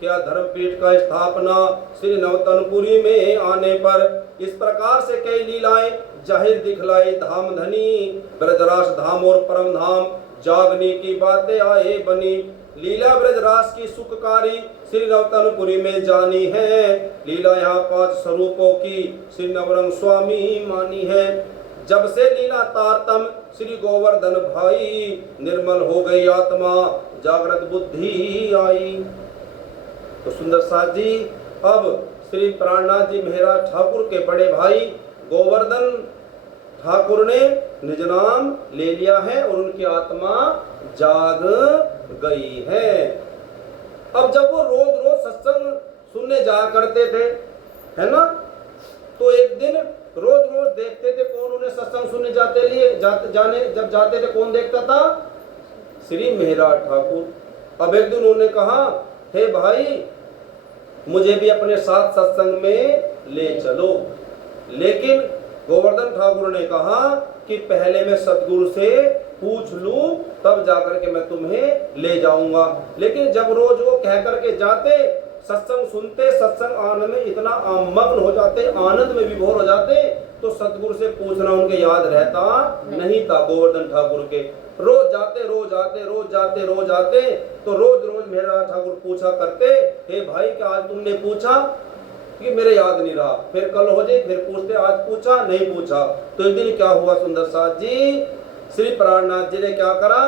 क्या धर्मपीठ का स्थापना श्री नवतनपुरी में आने पर। इस प्रकार से कई लीलाएं जाहिर दिखलाई धाम धनी। ब्रजरास धाम और परम धाम जागने की बातें आए बनी। लीला ब्रजरास की सुखकारी श्री नवतनपुरी में जानी है। लीला यहाँ 5 स्वरूपों की श्री नवरंग स्वामी मानी है। जब से लीला तारतम श्री गोवर्धन भाई निर्मल हो गई आत्मा जागृत बुद्धि आई। तो सुंदर साथ जी अब श्री प्राणनाथ जी महाराज ठाकुर के बड़े भाई गोवर्धन ठाकुर ने निज नाम ले लिया है और उनकी आत्मा जाग गई है। अब जब वो रोज रोज सत्संग सुनने जाया करते थे है ना, तो एक दिन रोज रोज देखते थे कौन उन्हें सत्संग सुनने जब जाते थे कौन देखता था? श्री महाराज ठाकुर। अब एक दिन उन्होंने कहा हे भाई मुझे भी अपने साथ सत्संग में ले चलो। लेकिन गोवर्धन ठाकुर ने कहा कि पहले मैं सतगुरु से पूछ लूं तब जाकर के मैं तुम्हें ले जाऊंगा। लेकिन जब रोज वो कह करके जाते सत्संग सुनते, सत्संग आनंद में इतना मग्न हो जाते, आनंद में विभोर हो जाते, तो सतगुरु से पूछना उनके याद रहता नहीं था। गोवर्धन ठाकुर के रोज जाते रोज आते रोज जाते रोज आते, तो रोज रोज मेरा ठाकुर पूछा करते हे भाई क्या आज तुमने पूछा? कि मेरे याद नहीं रहा। फिर कल हो जाए फिर पूछते आज पूछा नहीं पूछा। तो एक दिन क्या हुआ सुंदर साथ जी, श्री प्राणनाथ जी ने क्या करा,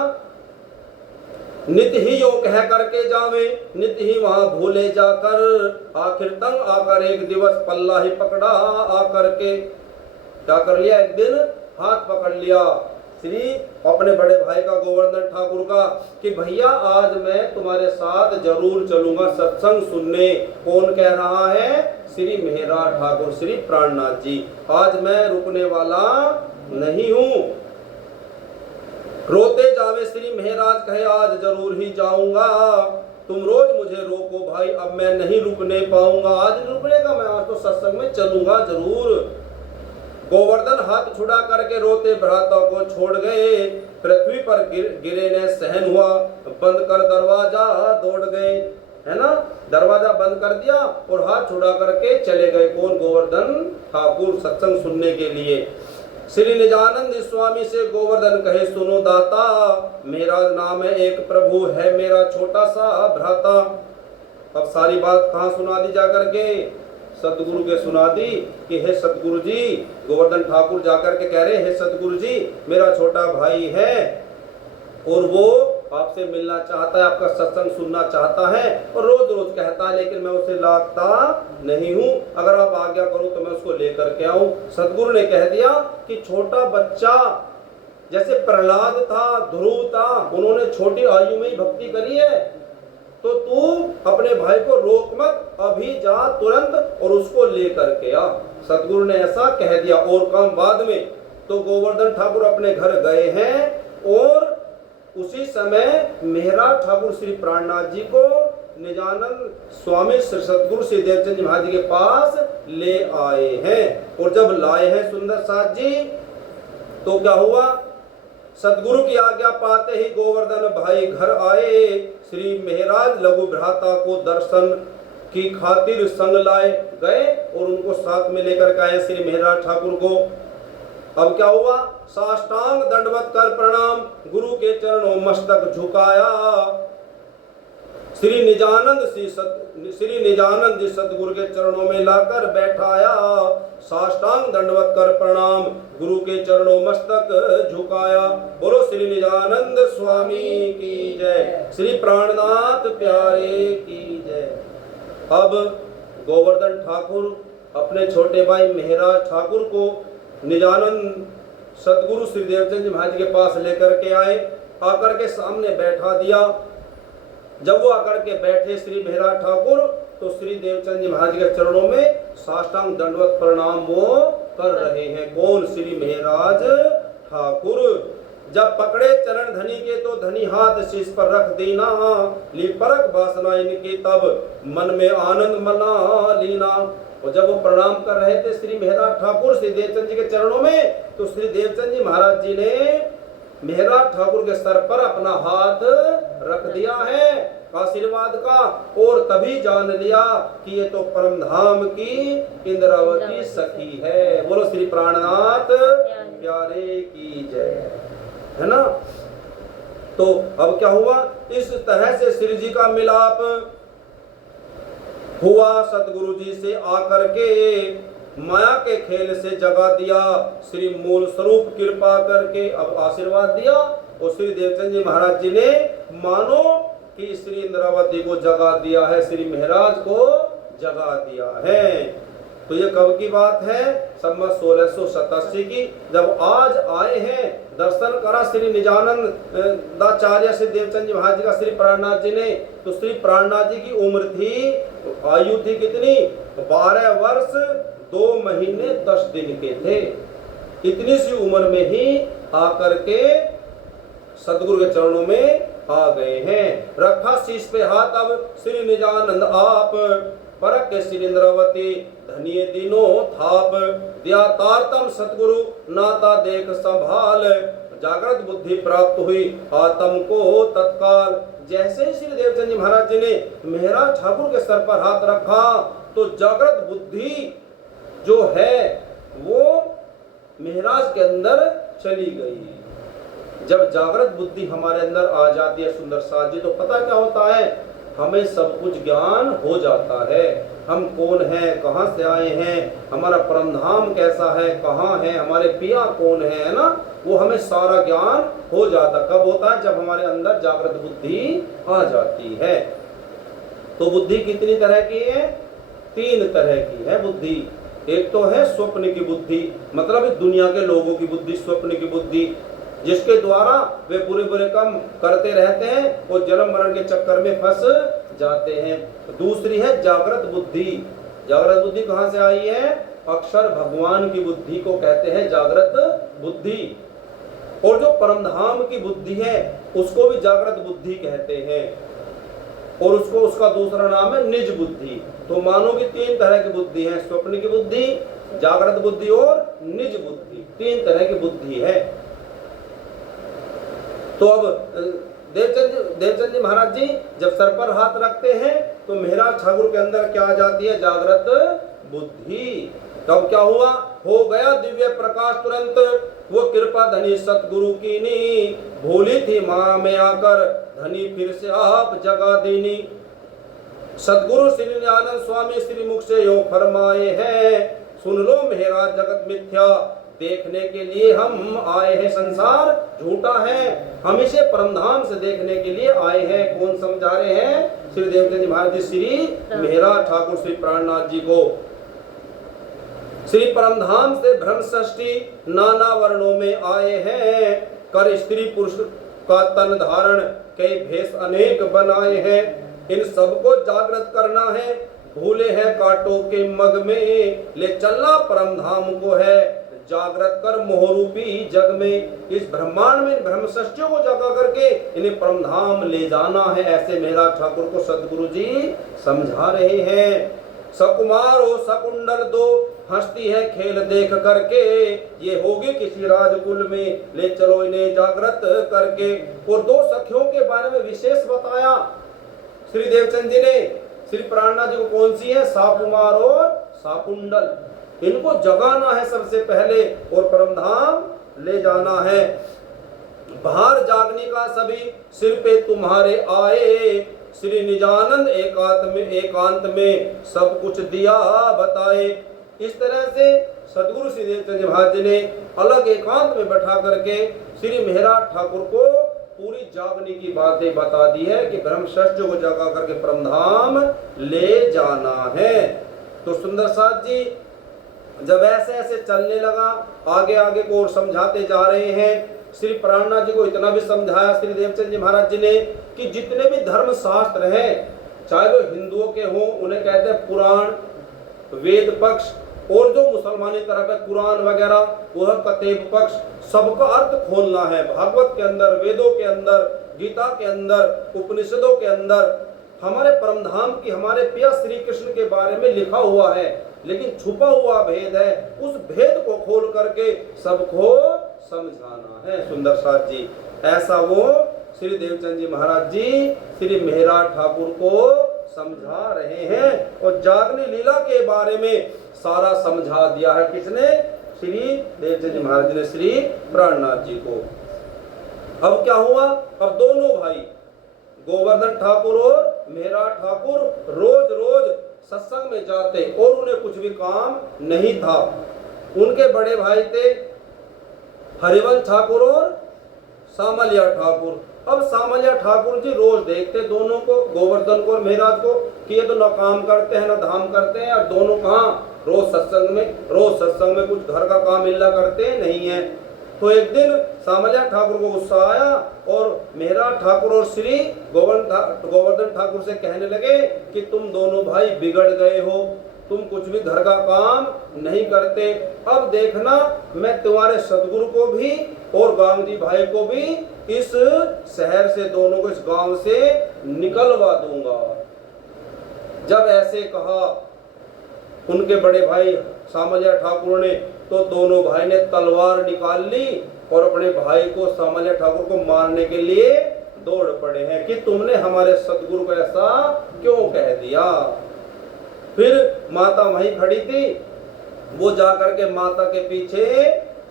नित ही यो कह करके जावे नित ही वहां भूले जाकर। आखिर तंग आकर एक दिवस पल्ला ही पकड़ा आकर के क्या कर लिया, एक दिन हाथ पकड़ लिया श्री अपने बड़े भाई का गोवर्धन ठाकुर का कि भैया आज मैं तुम्हारे साथ जरूर चलूंगा सत्संग सुनने। कौन कह रहा है? श्री महाराज ठाकुर श्री प्राणनाथ जी। आज मैं रुकने वाला नहीं हूं। रोते जावे श्री महाराज कहे आज जरूर ही जाऊंगा। तुम रोज मुझे रोको भाई, अब मैं नहीं रुकने पाऊंगा। आज नहीं रुकनेगा मैं, आज तो सत्संग में चलूंगा जरूर। गोवर्धन हाथ छुड़ा करके रोते भ्राता को छोड़ गए। पृथ्वी पर गिरे ने सहन हुआ, बंद कर दरवाजा दौड़ गए है ना। दरवाजा बंद कर दिया और हाथ छुड़ा करके चले गए। कौन? गोवर्धन ठाकुर सत्संग सुनने के लिए। श्री निजानंद स्वामी से गोवर्धन कहे सुनो दाता, मेरा नाम है एक प्रभु है मेरा छोटा सा भ्राता। अब सारी बात कहाँ सुना दी जाकर के? सतगुरु के सुना दी कि हे सतगुरु जी, गोवर्धन ठाकुर जाकर के कह रहे हे सतगुरु जी मेरा छोटा भाई है और वो आपसे मिलना चाहता है, आपका सत्संग सुनना चाहता है और रोज रोज कहता है, लेकिन मैं उसे लाता नहीं हूँ। अगर आप आज्ञा करो तो मैं उसको लेकर के आऊं। सतगुरु ने कह दिया कि छोटा बच्चा जैसे प्रहलाद था, ध्रुव था, उन्होंने छोटी आयु में ही भक्ति करी है, तो तू अपने भाई को रोक मत, अभी जा तुरंत और उसको लेकर के आ। सतगुरु ने ऐसा कह दिया और काम बाद में। तो गोवर्धन ठाकुर अपने घर गए हैं और उसी समय महाराज ठाकुर श्री प्राणनाथ जी को निजानंद स्वामी श्री सतगुरु श्री देवचंद जी महाराज जी के पास ले आए हैं। और जब लाए हैं सुंदर साथ जी, तो क्या हुआ, सतगुरु की आज्ञा पाते ही गोवर्धन भाई घर आए। श्री महाराज लघु भ्राता को दर्शन की खातिर संग लाए गए और उनको साथ में लेकर आए श्री महाराज ठाकुर को। अब क्या हुआ, साष्टांग दंडवत कर प्रणाम, गुरु के चरणों मस्तक झुकाया। श्री निजानंद जी सतगुरु के चरणों में लाकर बैठाया। साष्टांग दंडवत कर प्रणाम, गुरु के चरणों मस्तक झुकाया। बोलो श्री निजानंद स्वामी की जय, श्री प्राणनाथ प्यारे की जय। अब गोवर्धन ठाकुर अपने छोटे भाई महाराज ठाकुर को निजानंद सतगुरु श्री देवचंद जी महाराज के पास लेकर के आए, आकर के सामने बैठा दिया। जब वो आकर के बैठे श्री महाराज ठाकुर तो श्री देवचंद जी महाराज के चरणों में साष्टांग दंडवत प्रणाम वो कर रहे हैं। कौन? श्री मेहराज ठाकुर। जब पकड़े चरण धनी के तो धनी हाथ शीश पर रख देना, ली परख वासना इनके तब मन में आनंद मना लीना। और जब वो प्रणाम कर रहे थे श्री मेहराज ठाकुर श्री देवचंद जी के चरणों में, तो श्री देवचंद जी महाराज जी ने मेहराज ठाकुर के सर पर अपना हाथ रख दिया है आशीर्वाद का, और तभी जान लिया कि ये तो परम धाम की इंद्रावती सखी है। बोलो श्री प्राणनाथ प्यारे की जय, है ना। तो अब क्या हुआ? इस तरह से श्री जी का मिलाप हुआ सतगुरु जी से आकर के माया के खेल से जगा दिया श्री मूल स्वरूप कृपा करके। अब आशीर्वाद दिया और श्री देवचंद जी महाराज जी ने मानो कि श्री इंद्रावती को जगा दिया है, श्री महाराज को जगा दिया है। तो ये कब की बात है? संवत 1687 की, जब आज आए हैं दर्शन करा श्री निजानंद दाचार्य श्री देवचंद जी महाराज जी का श्री प्राणनाथ जी ने। तो श्री प्राणनाथ जी की उम्र थी, आयु थी कितनी? 12 वर्ष 2 महीने 10 दिन के थे। इतनी सी उम्र में ही आकर के सदगुरु के चरणों में आ गए हैं। रखा शीश पे हाथ अब श्री निजानंद आप, परख के श्री इंद्रावती धनिये दिनों थाप, दिया तारतम सतगुरु नाता देख संभाल, जागृत बुद्धि प्राप्त हुई आत्म को तत्काल। जैसे श्री देवचंद जी महाराज जी ने मेहराज ठाकुर के सर पर हाथ रखा तो जागृत बुद्धि जो है वो मेहराज के अंदर चली गई। जब जागृत बुद्धि हमारे अंदर आ जाती है सुंदर साथ जी, तो पता क्या होता है? हमें सब कुछ ज्ञान हो जाता है। हम कौन हैं, कहां से आए हैं, हमारा परम धाम कैसा है, कहां है, हमारे पिया कौन है ना, वो हमें सारा ज्ञान हो जाता। कब होता है? जब हमारे अंदर जागृत बुद्धि आ जाती है। तो बुद्धि कितनी तरह की है? 3 तरह की है बुद्धि। एक तो है स्वप्न की बुद्धि, मतलब दुनिया के लोगों की बुद्धि, स्वप्न की बुद्धि, जिसके द्वारा वे बुरे बुरे काम करते रहते हैं और जन्म मरण के चक्कर में फंस जाते हैं। दूसरी है जागृत बुद्धि। जागृत बुद्धि कहां से आई है? अक्षर भगवान की बुद्धि को कहते हैं जागृत बुद्धि। और जो परमधाम की बुद्धि है उसको भी जागृत बुद्धि कहते हैं, और उसको उसका दूसरा नाम है निज बुद्धि। तो मानो कि 3 तरह की बुद्धि है, स्वप्न की बुद्धि, जागृत बुद्धि और निज बुद्धि। 3 तरह की बुद्धि है। तो अब देवचंद जी महाराज जी जब सर पर हाथ रखते हैं तो मेहराज ठाकुर के अंदर क्या आ जाती है? जागृत बुद्धि। तब क्या हुआ? हो गया दिव्य प्रकाश तुरंत, वो कृपा धनी सतगुरु की नी, भूली थी माँ में आकर धनी फिर से आप जगा देनी। सतगुरु श्री नित्यानंद स्वामी श्री मुख से यो फरमाए हैं, सुन लो मेरा जगत मिथ्या, देखने के लिए हम आए हैं, संसार झूठा है, हम इसे परमधाम से देखने के लिए आए हैं। कौन समझा रहे हैं? श्री देवचंद जी महाराज जी श्री मेहराज ठाकुर श्री प्राणनाथ जी को। श्री परमधाम से ब्रह्म षष्ठी नाना वर्णों में आए हैं, कर स्त्री पुरुष का तन धारण कई भेष अनेक बनाए हैं। इन सबको जागृत करना है, भूले हैं कांटों के मग में, ले चलना परम धाम को है, जागृत कर मोहरूपी जग में। इस ब्रह्मांड में ब्रह्म षष्ठियों को जगा करके इन्हें परम धाम ले जाना है। ऐसे मेहराज ठाकुर को सतगुरु जी समझा रहे हैं। सकुमार हो सकुंडल दो, हंसती है खेल देख करके, ये होगी किसी राजकुल में, ले चलो इन्हें जागृत करके। और 2 सखियों के बारे में विशेष बताया श्री देवचंद जी ने श्री प्राणनाथ जी को। कौन सी है? साकुमार और साकुंडल। इनको जगाना है सबसे पहले और परमधाम ले जाना है। बाहर जागने का सभी सिर पे तुम्हारे आए, श्री निजानंद एकांत में सब कुछ दिया बताए। इस तरह से सदगुरु श्री देवचंद जी महाराज जी ने अलग एकांत में बैठा करके श्री मेहराज ठाकुर को पूरी जागने की बातें बता दी है कि ब्रह्म षष्ठियों को जगा करके परमधाम ले जाना है। तो सुंदर साथ जी जब ऐसे ऐसे चलने लगा, आगे आगे को और समझाते जा रहे हैं। श्री प्राणनाथ जी को इतना भी समझाया श्री देवचंद जी महाराज जी ने कि जितने भी धर्म शास्त्र हैं चाहे वो हिंदुओं के हों, उन्हें कहते हैं पुराण, वेद पक्ष, और जो मुसलमानी तरफ है कुरान वगैरह, वह कतेब पक्ष, सबका अर्थ खोलना है। भागवत के अंदर, वेदों के अंदर, गीता के अंदर, उपनिषदों के अंदर हमारे परमधाम की, हमारे पिया श्री कृष्ण के बारे में लिखा हुआ है, लेकिन छुपा हुआ भेद है। उस भेद को खोल करके सबको समझाना है। सुंदर साथ जी, ऐसा वो श्री देवचंद जी महाराज जी श्री मेहराज ठाकुर को समझा रहे हैं। और जागनी लीला के बारे में सारा समझा दिया है। किसने? श्री देवचंद जी महाराज जी ने श्री प्राणनाथ जी को। अब क्या हुआ? अब दोनों भाई गोवर्धन ठाकुर और मेहराज ठाकुर रोज रोज सत्संग में जाते और उन्हें कुछ भी काम नहीं था। उनके बड़े भाई थे हरिवंश ठाकुर और सामलिया ठाकुर। अब सामलिया ठाकुर जी रोज देखते दोनों को, गोवर्धन को और मेहराज को, कि ये तो न काम करते हैं न धाम करते हैं, और दोनों कहाँ रोज सत्संग में कुछ घर का काम मिलना करते नहीं है। तो एक दिन सामलिया ठाकुर को गुस्सा आया और मेहराज ठाकुर और श्री गोवर्धन ठाकुर से कहने लगे कि तुम दोनों भाई बिगड़ गए हो, तुम कुछ भी घर का काम नहीं करते। अब देखना, मैं तुम्हारे सतगुरु को भी और गांधी भाई को भी इस शहर से, दोनों को इस गांव से निकलवा दूंगा। जब ऐसे कहा उनके बड़े भाई सामलिया ठाकुर ने, तो दोनों भाई ने तलवार निकाल ली और अपने भाई को, सामलिया ठाकुर को मारने के लिए दौड़ पड़े हैं कि तुमने हमारे सतगुरु को ऐसा क्यों कह दिया। फिर माता वहीं खड़ी थी, वो जाकर के माता के पीछे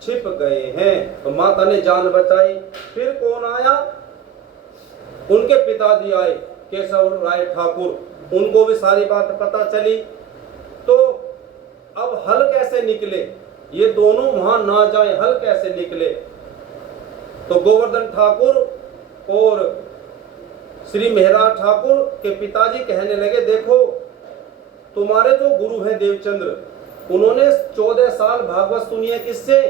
छिप गए हैं, तो माता ने जान बचाई। फिर कौन आया? उनके पिताजी आए, केशव राय ठाकुर, उनको भी सारी बात पता चली। तो अब हल कैसे निकले? ये दोनों वहां ना जाए, हल कैसे निकले? तो गोवर्धन ठाकुर और श्री मेहराज ठाकुर के पिताजी कहने लगे, देखो तुम्हारे जो गुरु हैं देवचंद्र, उन्होंने 14 साल भागवत सुनी है। किससे?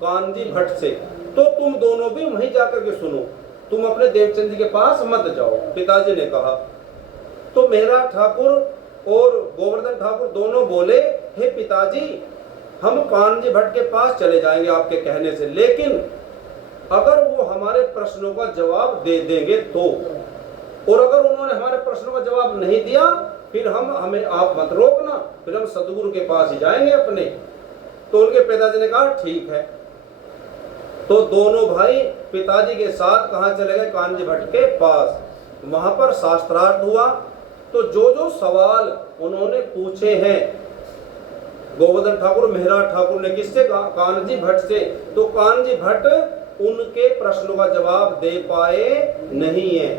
कानजी भट्ट से। तो तुम दोनों भी वहीं जाकर के सुनो, तुम अपने देवचंद जी के पास मत जाओ, पिताजी ने कहा। तो मेहराज ठाकुर और गोवर्धन ठाकुर दोनों बोले, हे पिताजी, हम कानजी भट्ट के पास चले जाएंगे आपके कहने से, लेकिन अगर वो हमारे प्रश्नों का जवाब दे देंगे तो, और अगर उन्होंने हमारे प्रश्नों का जवाब नहीं दिया, फिर हमें आप मत रोकना, फिर हम सतगुरु के पास ही जाएंगे अपने। तो उनके पिताजी ने कहा ठीक है। तो दोनों भाई पिताजी के साथ कहाँ चले गए? कानजी भट्ट के पास। वहां पर शास्त्रार्थ हुआ। तो जो जो सवाल उन्होंने पूछे हैं गोवर्धन ठाकुर मेहराज ठाकुर ने, किससे? कानजी भट्ट से। तो कानजी भट्ट उनके प्रश्नों का जवाब दे पाए नहीं है।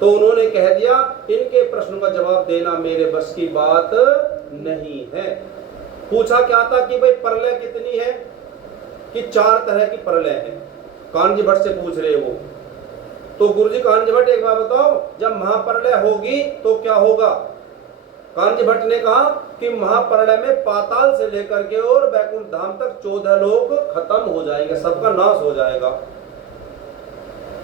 तो उन्होंने कह दिया, इनके प्रश्नों का जवाब देना मेरे बस की बात नहीं है। पूछा क्या था कि भाई प्रलय कितनी है? कि 4 तरह की प्रलय है। कानजी भट्ट से पूछ रहे वो। तो गुरुजी कानजी भट्ट एक बात बताओ, जब महाप्रलय होगी तो क्या होगा? कानजी भट्ट ने कहा कि महाप्रलय में पाताल से लेकर के और बैकुंठ धाम तक 14 लोग खत्म हो जाएंगे, सबका नाश हो जाएगा।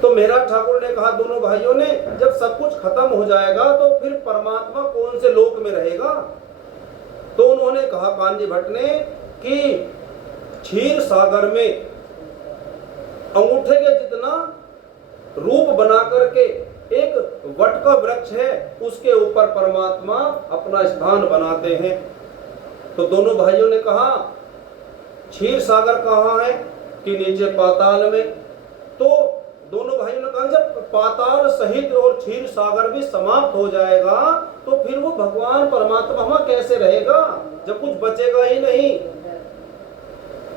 तो मेहराज ठाकुर ने कहा, दोनों भाइयों ने, जब सब कुछ खत्म हो जाएगा तो फिर परमात्मा कौन से लोक में रहेगा? तो उन्होंने कहा कानजी भट्ट ने कि क्षीर सागर में अंगूठे के जितना रूप बना करके एक वट का वृक्ष है, उसके ऊपर परमात्मा अपना स्थान बनाते हैं। तो दोनों भाइयों ने कहा क्षीर सागर कहाँ है? कि नीचे पाताल में। तो दोनों भाइयों ने कहा जब पाताल सहित और क्षीर सागर भी समाप्त हो जाएगा तो फिर वो भगवान परमात्मा वहां कैसे रहेगा, जब कुछ बचेगा ही नहीं।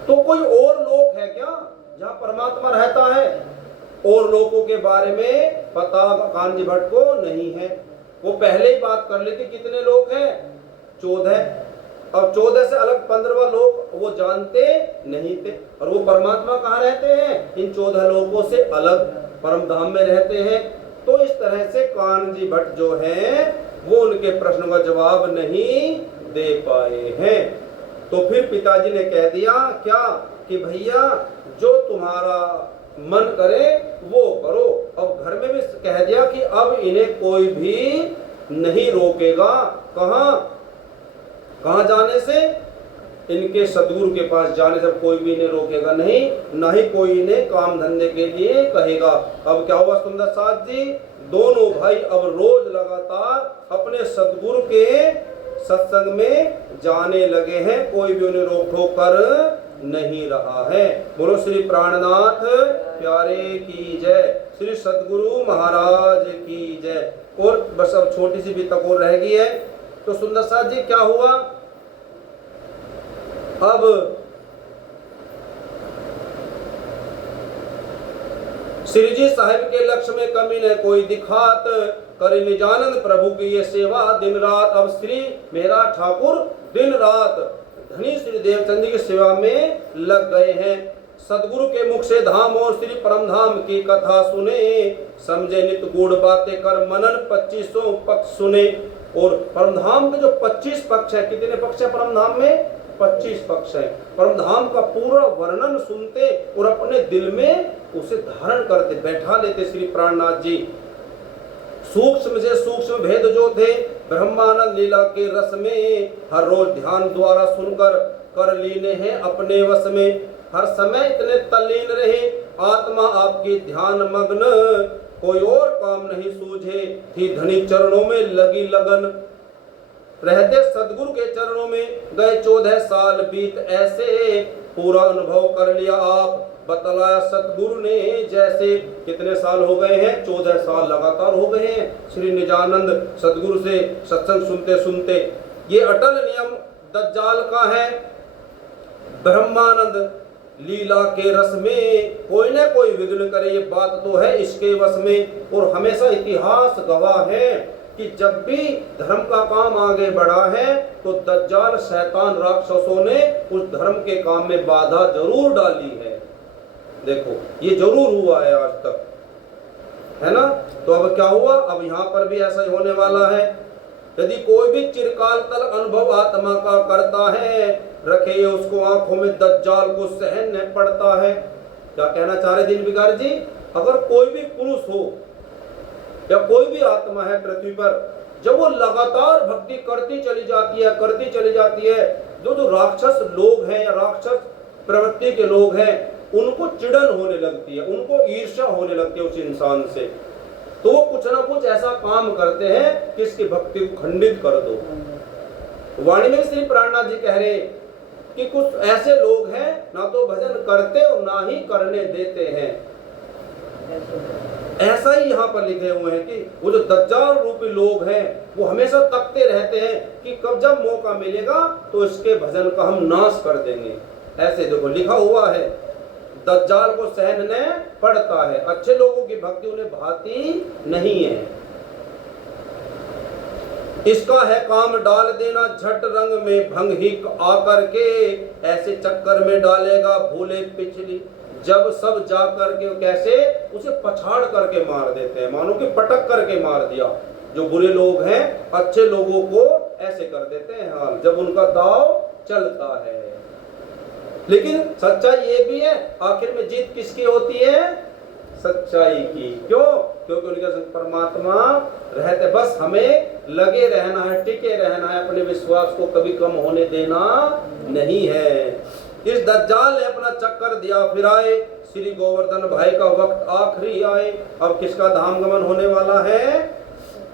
तो कोई और लोक है क्या जहाँ परमात्मा रहता है? और लोगों के बारे में पता कानजी भट्ट को नहीं है। वो पहले ही बात कर ली थी, कितने लोग हैं? 14। अब 14 से अलग 15वां लोक वो जानते नहीं थे। और वो परमात्मा कहाँ रहते हैं? इन 14 लोकों से अलग परम धाम में रहते हैं। तो इस तरह से कानजी भट्ट जो है वो उनके प्रश्नों का जवाब नहीं दे पाए हैं। तो फिर पिताजी ने कह दिया क्या कि भैया, जो तुम्हारा मन करे वो करो। अब घर में भी कह दिया कि अब इन्हें कोई भी नहीं रोकेगा। कहाँ जाने से? इनके सद्गुरु के पास जाने से कोई भी इन्हें रोकेगा नहीं, ना ही कोई इन्हें काम धंधे के लिए कहेगा। अब क्या हुआ सुंदर साथ जी, दोनों भाई अब रोज लगातार अपने सद्गुरु के सत्संग में जाने लगे हैं, कोई भी उन्हें रोक टोक कर नहीं रहा है। बोलो श्री प्राणनाथ प्यारे की जय, श्री सद्गुरु महाराज की जय। और बस अब छोटी सी भी तक और रह गई है। तो सुंदर साथ जी क्या हुआ, अब श्री जी साहिब के लक्ष्य में कमी न कोई दिखात, करे निजानंद प्रभु की ये सेवा दिन रात। अब श्री मेहरा ठाकुर दिन रात धनी श्री देवचंद जी की सेवा में लग गए हैं। सदगुरु के मुख से धाम और श्री परम धाम की कथा सुने, समझे नित गूढ़ बातें कर मनन 25 पक्ष सुने। और परम धाम के जो 25 पक्ष है, कितने पक्ष है परम धाम में? 25 पक्ष है। परम धाम का पूरा वर्णन सुनते और अपने दिल में उसे धारण करते, बैठा लेते श्री प्राणनाथ जी। सूक्ष्म से सूक्ष्म भेद जो थे ब्रह्मानंद लीला के रस में, हर रोज ध्यान द्वारा सुनकर कर लीने हैं अपने वश में। हर समय इतने तल्लीन रहे आत्मा आपकी ध्यान मग्न, कोई और काम नहीं सूझे थी धनी चरणों में लगी लगन। रहते सदगुरु के चरणों में गए 14 साल बीत ऐसे, पूरा अनुभव कर लिया आप बतलाया सतगुरु ने जैसे। कितने साल हो गए हैं? 14 साल लगातार हो गए हैं श्री निजानंद सतगुरु से सत्संग सुनते सुनते। ये अटल नियम दज्जाल का है, ब्रह्मानंद लीला के रस में कोई न कोई विघ्न करे, ये बात तो है इसके वश में। और हमेशा इतिहास गवाह है कि जब भी धर्म का काम आगे बढ़ा है तो दज्जाल शैतान राक्षसों ने उस धर्म के काम में बाधा जरूर डाली है। देखो ये जरूर हुआ है आज तक, है ना। तो अब क्या हुआ, अब यहाँ पर भी ऐसा ही होने वाला है। यदि कोई भी चिरकाल तल अनुभव आत्मा का करता है, रखे उसको आंखों में दज्जाल को सहन न पड़ता है। क्या कहना चाह रहे दिन बिगाड़ जी, अगर कोई भी पुरुष हो या कोई भी आत्मा है पृथ्वी पर, जब वो लगातार भक्ति करती चली जाती है, जो राक्षस लोग हैं या राक्षस प्रवृत्ति के लोग हैं, उनको चिड़न होने लगती है, उनको ईर्ष्या होने लगती है उस इंसान से। तो वो कुछ ना कुछ ऐसा काम करते हैं कि इसकी भक्ति को खंडित कर दो। वाणी में श्री प्राणनाथ जी कह रहे कि कुछ ऐसे लोग हैं ना तो भजन करते और ना ही करने देते हैं। ऐसा ही यहाँ पर लिखे हुए हैं कि वो जो दज्जाल रूपी लोग हैं वो हमेशा तकते रहते हैं कि कब जब मौका मिलेगा तो इसके भजन का हम नाश कर देंगे। ऐसे देखो लिखा हुआ है, दज्जाल को सहन न पड़ता है, अच्छे लोगों की भक्ति उन्हें भाती नहीं है। इसका है काम डाल देना झट रंग में भंग ही आकर के, ऐसे चक्कर में डालेगा भूले पिछली। जब सब जा करके कैसे उसे पछाड़ करके मार देते हैं, मानो कि पटक करके मार दिया। जो बुरे लोग हैं अच्छे लोगों को ऐसे कर देते हैं हाल जब उनका दाव चलता है। लेकिन सच्चाई ये भी है, आखिर में जीत किसकी होती है? सच्चाई की। क्यों? क्योंकि उनके संग परमात्मा रहते। बस हमें लगे रहना है, टिके रहना है, अपने विश्वास को कभी कम होने देना नहीं है। इस दज्जाल ने अपना चक्कर दिया फिर आए, श्री गोवर्धन भाई का वक्त आखिरी आए। अब किसका धाम गमन होने वाला है?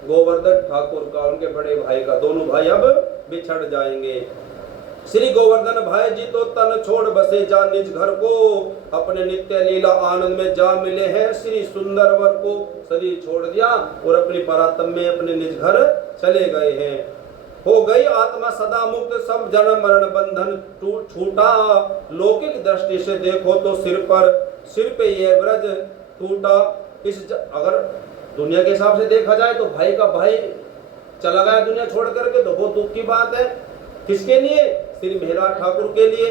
गोवर्धन ठाकुर का, उनके बड़े भाई का। दोनों भाई अब बिछड़ जाएंगे। श्री गोवर्धन भाई जी तो तन छोड़ बसे जा निज घर को, अपने नित्य लीला आनंद में जा मिले हैं श्री सुंदर वर को। शरीर छोड़ दिया और अपनी परात्म में अपने निज घर चले गए हैं। हो गई आत्मा सदा मुक्त, सब जन्म मरण बंधन छूटा। लौकिक दृष्टि से देखो तो सिर पे ये ब्रज टूटा। अगर दुनिया के हिसाब से देखा जाए तो भाई का भाई चला गया दुनिया छोड़ करके, तो बहुत दुख की बात है। किसके लिए? श्री मेहरा ठाकुर के लिए।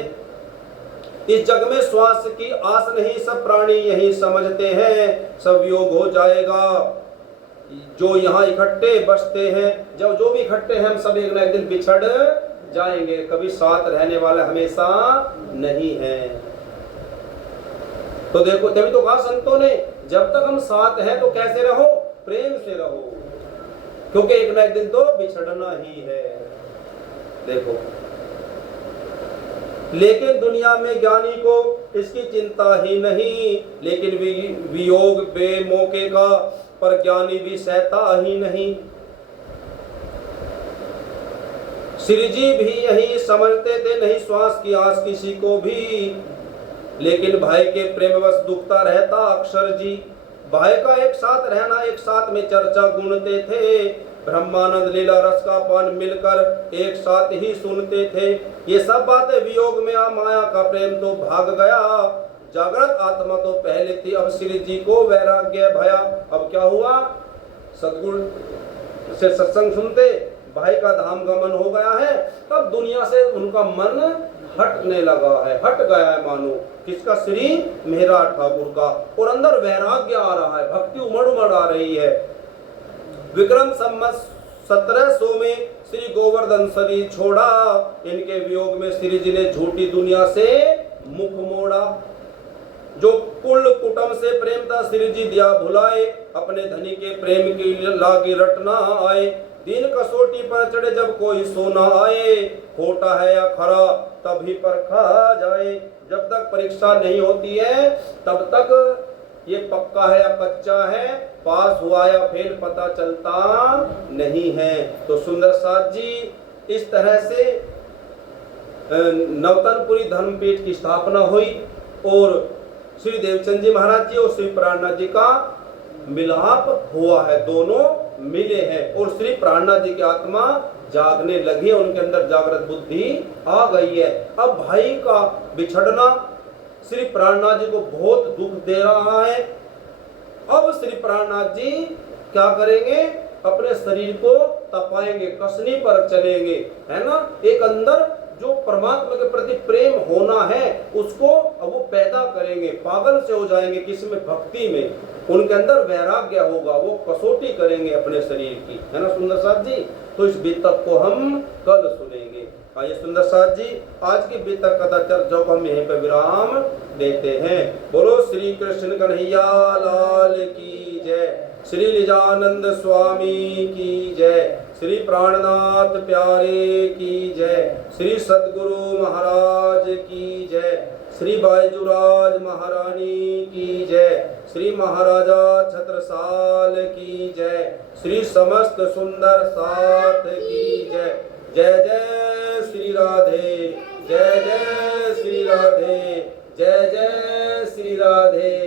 इस जग में श्वास की आस नहीं, सब प्राणी यही समझते हैं, सब योग हो जाएगा। जो यहाँ इकट्ठे बसते हैं, जब जो भी इकट्ठे हैं, हम सब एक न एक दिन बिछड़ जाएंगे, कभी साथ रहने वाले हमेशा नहीं है। तो देखो, तभी तो कहा संतों ने, जब तक हम साथ हैं तो कैसे रहो, प्रेम से रहो, क्योंकि एक ना एक दिन तो बिछड़ना ही है। देखो, लेकिन दुनिया में ज्ञानी को इसकी चिंता ही नहीं, लेकिन वियोग बेमौके का पर ज्ञानी भी सहता ही नहीं। श्री जी भी यही समझते थे, नहीं श्वास की आस किसी को भी, लेकिन भाई के प्रेमवश दुखता रहता अक्षर जी। भाई का एक साथ रहना, एक साथ में चर्चा गुणते थे, ब्रह्मानंद लीला रस का पान मिलकर एक साथ ही सुनते थे। ये सब बातें वियोग में आ माया का प्रेम तो भाग गया, जागृत आत्मा तो पहले थी, अब श्री जी को वैराग्य भया। अब क्या हुआ, सदगुरु से सत्संग सुनते भाई का धाम गमन हो गया है, तब दुनिया से उनका मन हटने लगा है, हट गया है मानो। किसका, श्री मेहरा ठाकुर का, और अंदर वैराग्य आ रहा है, भक्ति उमड़ उमड़ आ रही है। विक्रम संवत 1700 में श्री गोवर्धन शरीर छोड़ा, इनके वियोग में श्री जी ने झूठी दुनिया से मुख मोड़ा। जो कुल कुटुंब से प्रेम था श्री जी दिया भुलाए, अपने धनी के प्रेम की लागी रटना आए। दिन कसोटी पर चढ़े जब कोई सोना आए, खोटा है या खरा तभी परखा जाए। जब तक परीक्षा नहीं होती है तब तक ये पक्का है या कच्चा है, पास हुआ या फेल पता चलता नहीं है। तो सुंदर साथ जी इस तरह से नवतनपुरी धर्मपीठ की स्थापना हुई और श्री देवचंद जी महाराज जी और श्री प्राणनाथ जी का मिलाप हुआ है, दोनों मिले हैं और श्री प्राणनाथ जी की आत्मा जागने लगी है, उनके अंदर जागृत बुद्धि आ गई है। अब भाई का बिछड़ना श्री प्राणनाथ जी को बहुत दुख दे रहा है। अब श्री प्राणनाथ जी क्या करेंगे, अपने शरीर को तपाएंगे, कसनी पर चलेंगे, है ना। एक अंदर जो परमात्मा के प्रति प्रेम होना है उसको अब वो पैदा करेंगे, पागल से हो जाएंगे किसमें, भक्ति में। उनके अंदर वैराग्य होगा, वो कसौटी करेंगे अपने शरीर की, है ना सुंदर साथ जी। तो इस बीतक को हम कल सुनेंगे। आइए सुंदर साथ जी, आज की बीतक कथा चर्चा को हम यहीं पर विराम देते हैं। बोलो श्री कृष्ण कन्हैया लाल की जय, श्री निजानंद स्वामी की जय, श्री प्राणनाथ प्यारे की जय, श्री सद्गुरु महाराज की जय, श्री बायजूराज महारानी की जय, श्री महाराजा छत्रसाल की जय, श्री समस्त सुंदर साथ की जय। जय जय श्री राधे, जय जय श्री राधे, जय जय श्री राधे।